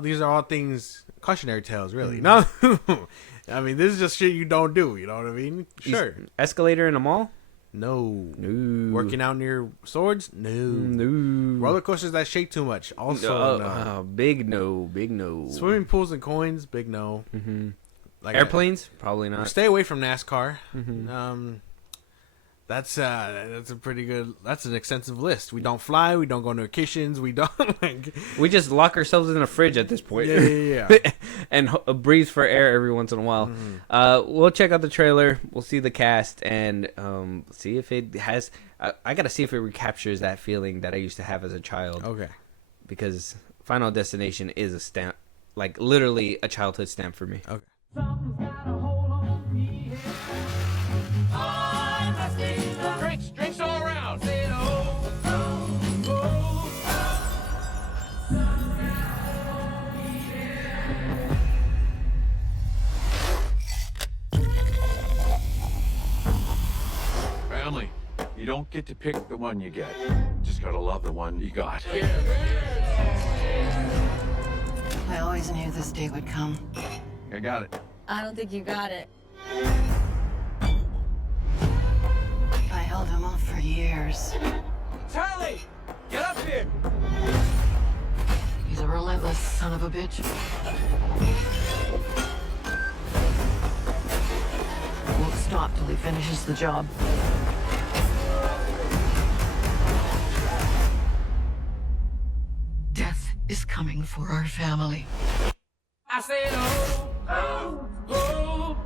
These are all things, cautionary tales, really. No, I mean, this is just shit you don't do. You know what I mean? Sure. Escalator in a mall? No. Working out near swords? No. Roller coasters that shake too much? Also, no. Big no. Swimming pools and coins? Big no. Mm-hmm. Like airplanes? Probably not. Stay away from NASCAR. Mm-hmm. That's a pretty good. That's an extensive list. We don't fly. We don't go on vacations. We don't like. We just lock ourselves in a fridge at this point. Yeah. And breathe for air every once in a while. Mm-hmm. We'll check out the trailer. We'll see the cast and see if it has. I gotta see if it recaptures that feeling that I used to have as a child. Okay. Because Final Destination is a stamp, like literally a childhood stamp for me. Okay. Drinks all around. Family, you don't get to pick the one you get. Just gotta love the one you got. I always knew this day would come. I got it. I don't think you got it. I held him off for years. Charlie, get up here. He's a relentless son of a bitch. Won't stop till he finishes the job. Death is coming for our family. I said, oh, oh, oh,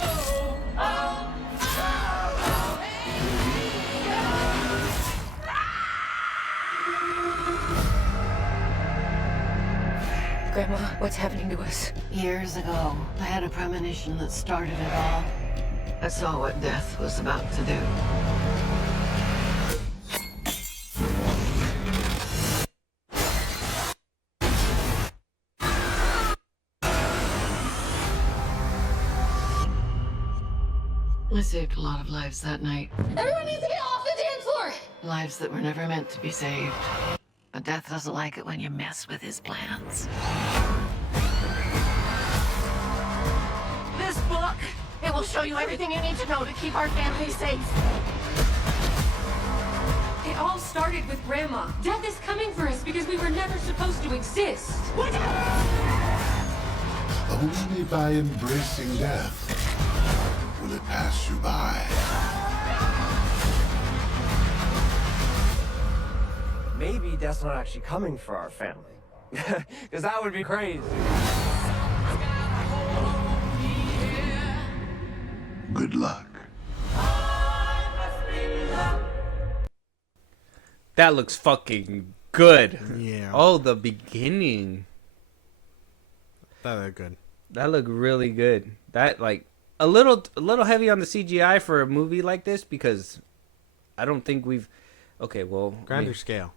oh, oh. Grandma, what's happening to us? Years ago, I had a premonition that started it all. I saw what death was about to do. I saved a lot of lives that night. Everyone needs to get off the dance floor! Lives that were never meant to be saved. But death doesn't like it when you mess with his plans. This book, it will show you everything you need to know to keep our family safe. It all started with Grandma. Death is coming for us because we were never supposed to exist. What? Only by embracing death will it pass you by. Maybe Death's not actually coming for our family. Because that would be crazy. Good luck. That looks fucking good. Yeah. Oh, the beginning. That looked good. That looked really good. That like a little heavy on the CGI for a movie like this because I don't think we've. Okay, well, Grander scale.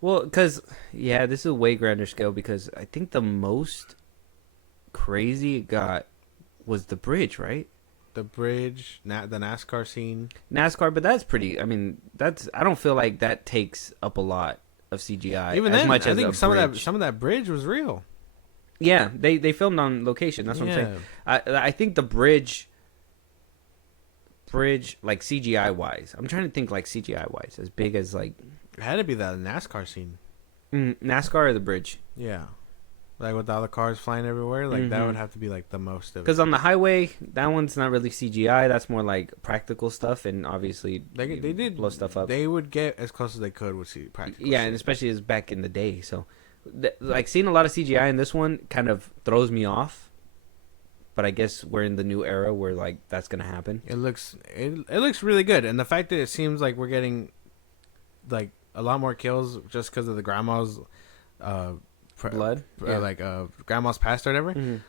Well, because yeah, this is a way grander scale because I think the most crazy it got was the bridge, right? The bridge, the NASCAR scene. NASCAR, but that's pretty. I mean, that's. I don't feel like that takes up a lot of CGI. Even as then, much I as think a some bridge. of that bridge was real. Yeah, they filmed on location. That's what I'm saying. I think the bridge like CGI wise. I'm trying to think like CGI wise, as big as like It had to be that NASCAR scene. NASCAR or the bridge. Yeah, like with all the cars flying everywhere. Like that Mhm. would have to be like the most of it. Because on the highway, that one's not really CGI. That's more like practical stuff, and obviously They did blow stuff up. They would get as close as they could with practical. Yeah, shit. and especially as back in the day. So, like seeing a lot of CGI in this one kind of throws me off. But I guess we're in the new era where like that's gonna happen. It looks really good, and the fact that it seems like we're getting like a lot more kills just because of the grandma's Blood, grandma's past or whatever.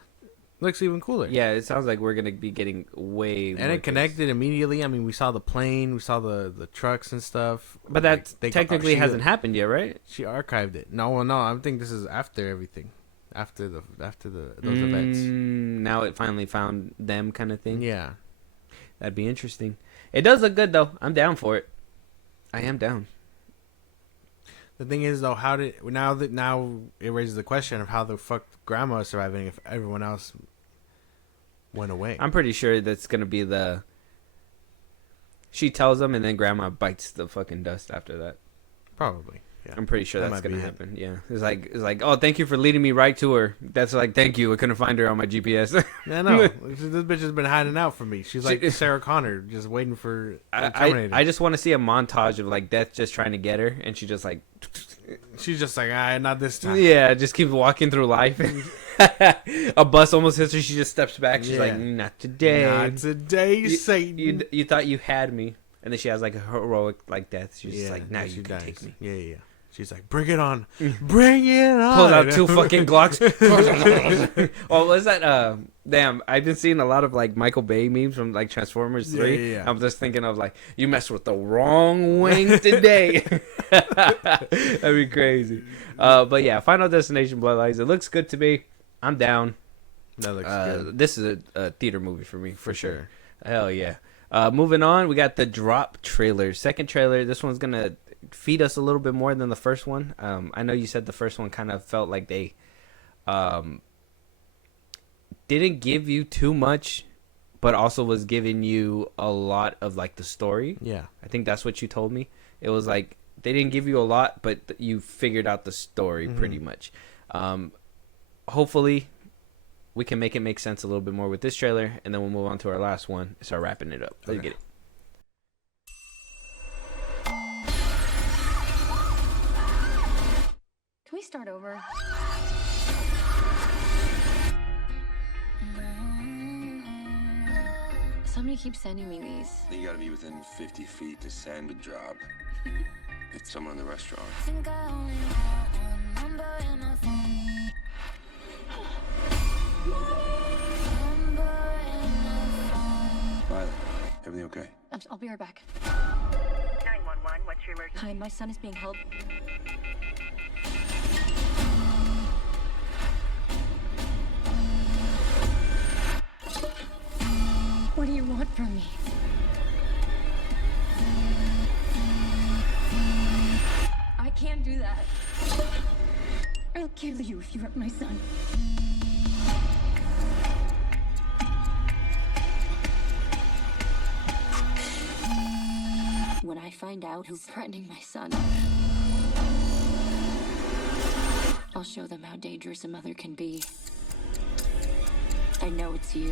Looks even cooler. Yeah, it sounds like we're gonna be getting way. And more it connected immediately. I mean, we saw the plane, we saw the trucks and stuff. But that Like, technically hasn't happened yet, right? She archived it. No, I think this is after everything, after those events. Now it finally found them, kind of thing. Yeah, That'd be interesting. It does look good though. I'm down for it. I am down. the thing is though, now it raises the question of how the fuck grandma is surviving if everyone else went away. I'm pretty sure that's gonna be the. She tells them, and then grandma bites the fucking dust after that. Probably. Yeah. I'm pretty sure That that's might gonna be it. happen. Yeah, it's like, oh, thank you for leading me right to her. That's like, thank you. I couldn't find her on my GPS. Yeah, no, this bitch has been hiding out from me. She's like Sarah Connor, just waiting for the Terminator. I just want to see a montage of like Death just trying to get her, and she just like, She's just like, not this time. yeah, just keeps walking through life. A bus almost hits her. She just steps back. She's Yeah. like, not today. Not today, Satan. You thought you had me, and then she has like a heroic like death. She's just like, now she you can dies. take me. Yeah. She's like, bring it on. Bring it on. Pulls out 2 fucking Glocks. Oh, what's that? Damn, I've been seeing a lot of like Michael Bay memes from like Transformers 3. Yeah. I'm just thinking of like, you messed with the wrong wing today. That'd be crazy. But yeah, Final Destination Bloodlines. It looks good to me. I'm down. That looks good. This is a theater movie for me, for sure. Hell yeah. Moving on, we got the Drop trailer. Second trailer. This one's going to feed us a little bit more than the first one. I know you said the first one kind of felt like they didn't give you too much, but also was giving you a lot of like the story. Yeah. I think that's what you told me. It was like they didn't give you a lot, but you figured out the story pretty much. Hopefully we can make it make sense a little bit more with this trailer, and then we'll move on to our last one and start wrapping it up. Let's get it. Can we start over? Somebody keeps sending me these. You gotta be within 50 feet to send a drop. It's someone in the restaurant. Violet, everything okay? I'll be right back. 911, what's your emergency? Hi, my son is being held. What do you want from me? I can't do that. I'll kill you if you hurt my son. When I find out who's threatening my son, I'll show them how dangerous a mother can be. I know it's you.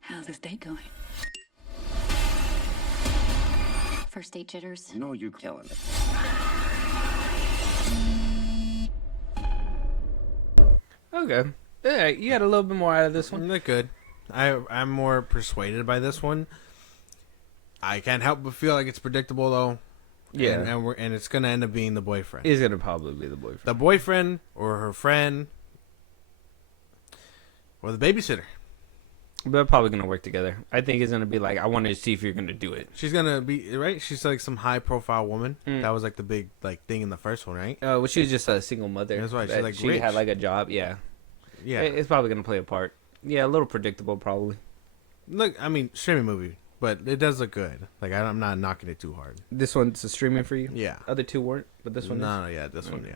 How's this date going? First date jitters. You know you're killing it. Okay. Yeah, you got a little bit more out of this one. They're good. I'm more persuaded by this one. I can't help but feel like it's predictable though. Yeah, and it's gonna end up being the boyfriend. He's gonna probably be the boyfriend. The boyfriend or her friend or the babysitter. They're probably gonna work together. I think it's gonna be like, I want to see if you're gonna do it. She's gonna be right. She's like some high profile woman. That was like the big like thing in the first one, right? Well, she was just a single mother. That's why she's like she rich. had like a job. Yeah. It's probably gonna play a part. Yeah, a little predictable probably. Look, I mean, streaming movie, but it does look good. Like I'm not knocking it too hard. This one's a streaming for you. Yeah. Other two weren't, but this one. No, yeah, this one, yeah.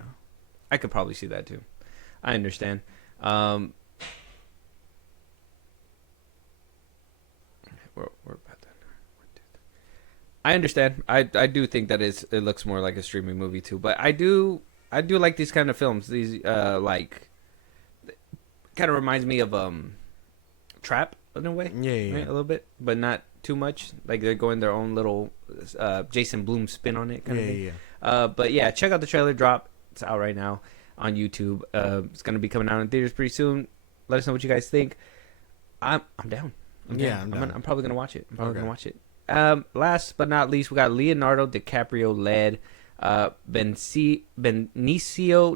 I could probably see that too. I understand. We're about done. I understand. I do think that it looks more like a streaming movie too. But I do like these kind of films. These like kind of reminds me of Trap in a way. Yeah. Right? A little bit, but not too much. Like they're going their own little Jason Blum spin on it kind of thing. But yeah, check out the trailer drop. It's out right now on YouTube. It's gonna be coming out in theaters pretty soon. Let us know what you guys think. I'm down. I'm down. I'm probably gonna watch it. Last but not least, we got Leonardo DiCaprio led, Benicio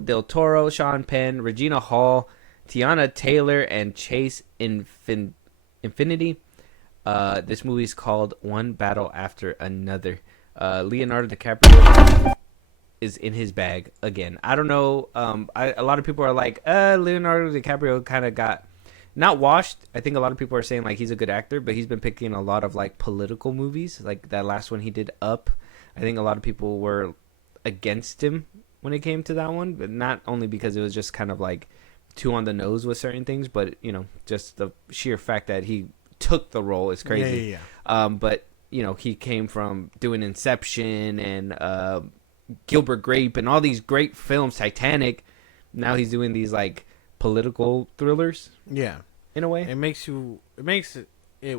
del Toro, Sean Penn, Regina Hall, Tiana Taylor, and Chase Infinity. This movie is called One Battle After Another. Leonardo DiCaprio is in his bag again. I don't know. A lot of people are like, Leonardo DiCaprio kind of got not washed. I think a lot of people are saying like he's a good actor, but he's been picking a lot of like political movies. Like that last one he did, Up. I think a lot of people were against him when it came to that one, but not only because it was just kind of like too on the nose with certain things, but you know, just the sheer fact that he took the role is crazy. But you know, he came from doing Inception and Gilbert Grape and all these great films, Titanic. Now he's doing these like political thrillers. Yeah. In a way. It makes it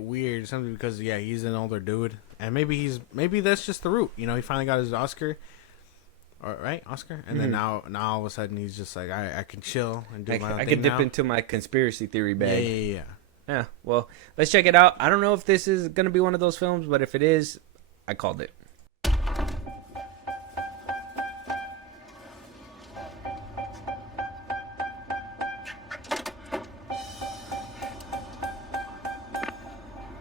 weird simply because he's an older dude. And maybe that's just the route. You know, he finally got his Oscar. Right? Oscar? And then now all of a sudden he's just like, I can chill and do my own thing. I can dip into my conspiracy theory bag. Yeah, well, let's check it out. I don't know if this is going to be one of those films, but if it is, I called it.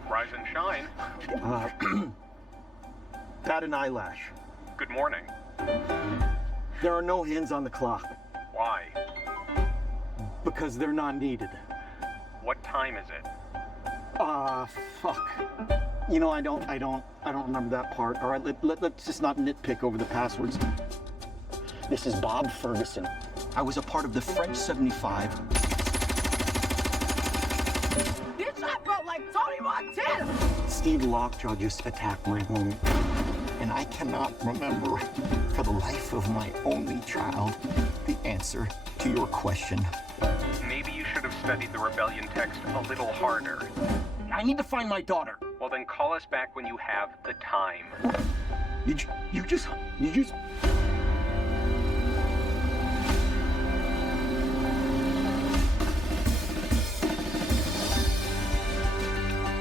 Rise and shine. Bat an eyelash. Good morning. There are no hands on the clock. Why? Because they're not needed. What time is it? Fuck. You know, I don't remember that part. All right, let's just not nitpick over the passwords. This is Bob Ferguson. I was a part of the French 75. Bitch, I felt like Tony Montana! Steve Lockjaw just attacked my home. And I cannot remember, for the life of my only child, the answer to your question. Maybe you should have studied the rebellion text a little harder. I need to find my daughter. Well, then call us back when you have the time. You just...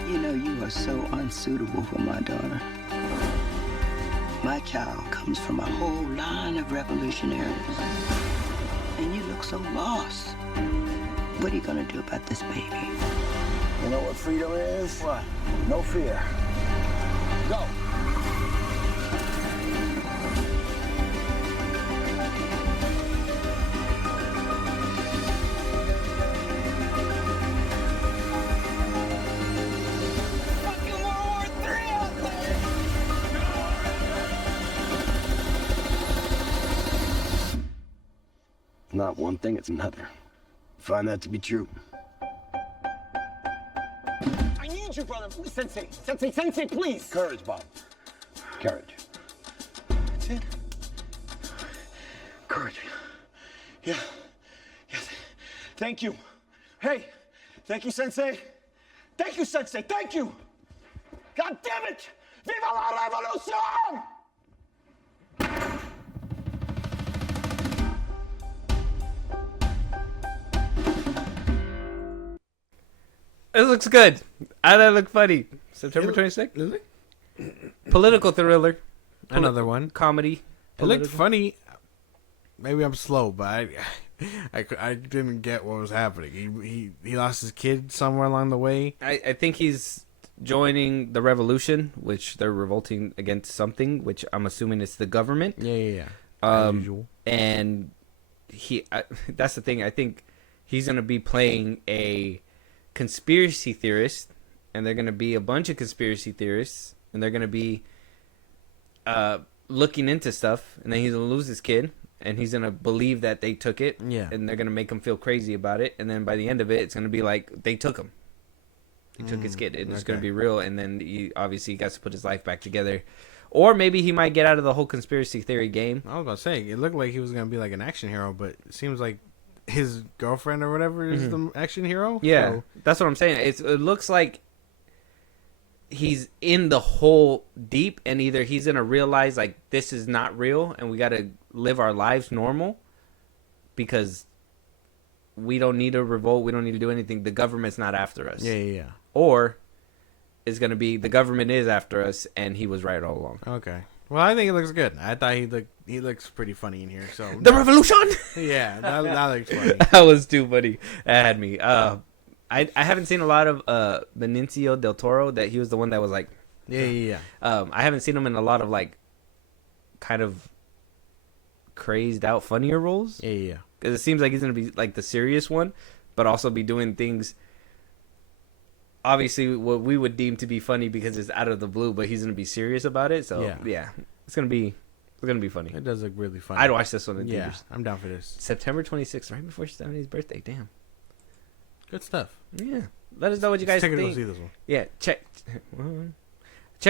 You know, you are so unsuitable for my daughter. My child comes from a whole line of revolutionaries. And you look so lost. What are you gonna do about this baby? You know what freedom is? What? No fear. Go! Not one thing, it's another. Find that to be true. I need you, brother. Sensei, please. Courage, Bob. Courage. That's it. Courage. Yeah. Yes. Thank you. Hey, thank you, Sensei. Thank you, Sensei. Thank you. God damn it! Viva la revolution! It looks good. That look funny. September 26th. Is it? Political thriller. Another one. Comedy. It looked funny. Maybe I'm slow, but I didn't get what was happening. He lost his kid somewhere along the way. I think he's joining the revolution, which they're revolting against something, which I'm assuming it's the government. Yeah. As usual. And that's the thing. I think he's going to be playing a conspiracy theorist, and they're going to be a bunch of conspiracy theorists, and they're going to be looking into stuff, and then he's going to lose his kid, and he's going to believe that they took it, and they're going to make him feel crazy about it, and then by the end of it, it's going to be like, they took him. They took his kid, and it's going to be real, and then he obviously got to put his life back together. Or maybe he might get out of the whole conspiracy theory game. I was going to say, it looked like he was going to be like an action hero, but it seems like his girlfriend or whatever is the action hero. Yeah, so. That's what I'm saying. It looks like he's in the hole deep, and either he's going to realize, like, this is not real, and we got to live our lives normal, because we don't need to revolt, we don't need to do anything. The government's not after us. Yeah. Or it's going to be the government is after us, and he was right all along. Okay. Well, I think it looks good. I thought he looks pretty funny in here. So the revolution. Yeah, that looks funny. That was too funny. That had me. I haven't seen a lot of Benicio del Toro. That he was the one that was like. Yeah. I haven't seen him in a lot of like, kind of crazed out, funnier roles. Yeah. Because it seems like he's gonna be like the serious one, but also be doing things. Obviously, what we would deem to be funny because it's out of the blue, but he's gonna be serious about it. So yeah, it's gonna be funny. It does look really funny. I'd watch this one in theaters. I'm down for this. September 26th, right before Stephanie's birthday. Damn. Good stuff. Yeah. Let us know what you guys think. Go see this one. Yeah. Check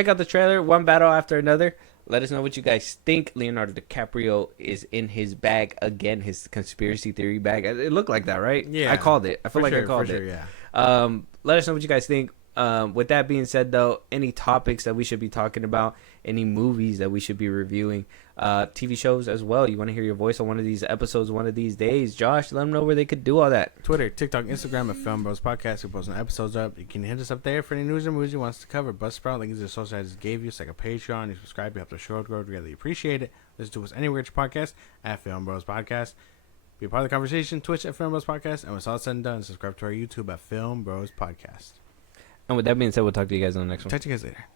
out the trailer. One battle after another. Let us know what you guys think. Leonardo DiCaprio is in his bag again, his conspiracy theory bag. It looked like that, right? Yeah. I called it. I feel like I called it. Yeah. Let us know what you guys think. With that being said, though, any topics that we should be talking about, any movies that we should be reviewing, TV shows as well. You want to hear your voice on one of these episodes one of these days, Josh, let them know where they could do all that. Twitter, TikTok, Instagram at FilmBros Podcast. We're posting episodes up. You can hit us up there for any news or movies you want us to cover. Buzzsprout, links to the social I just gave you. It's like a Patreon. You subscribe, you help the show grow. We really appreciate it. Listen to us anywhere at your podcast at FilmBros Podcast. Be a part of the conversation. Twitch at FilmBros Podcast. And when it's all said and done, subscribe to our YouTube at FilmBros Podcast. And with that being said, we'll talk to you guys on the next one. Talk to you guys later.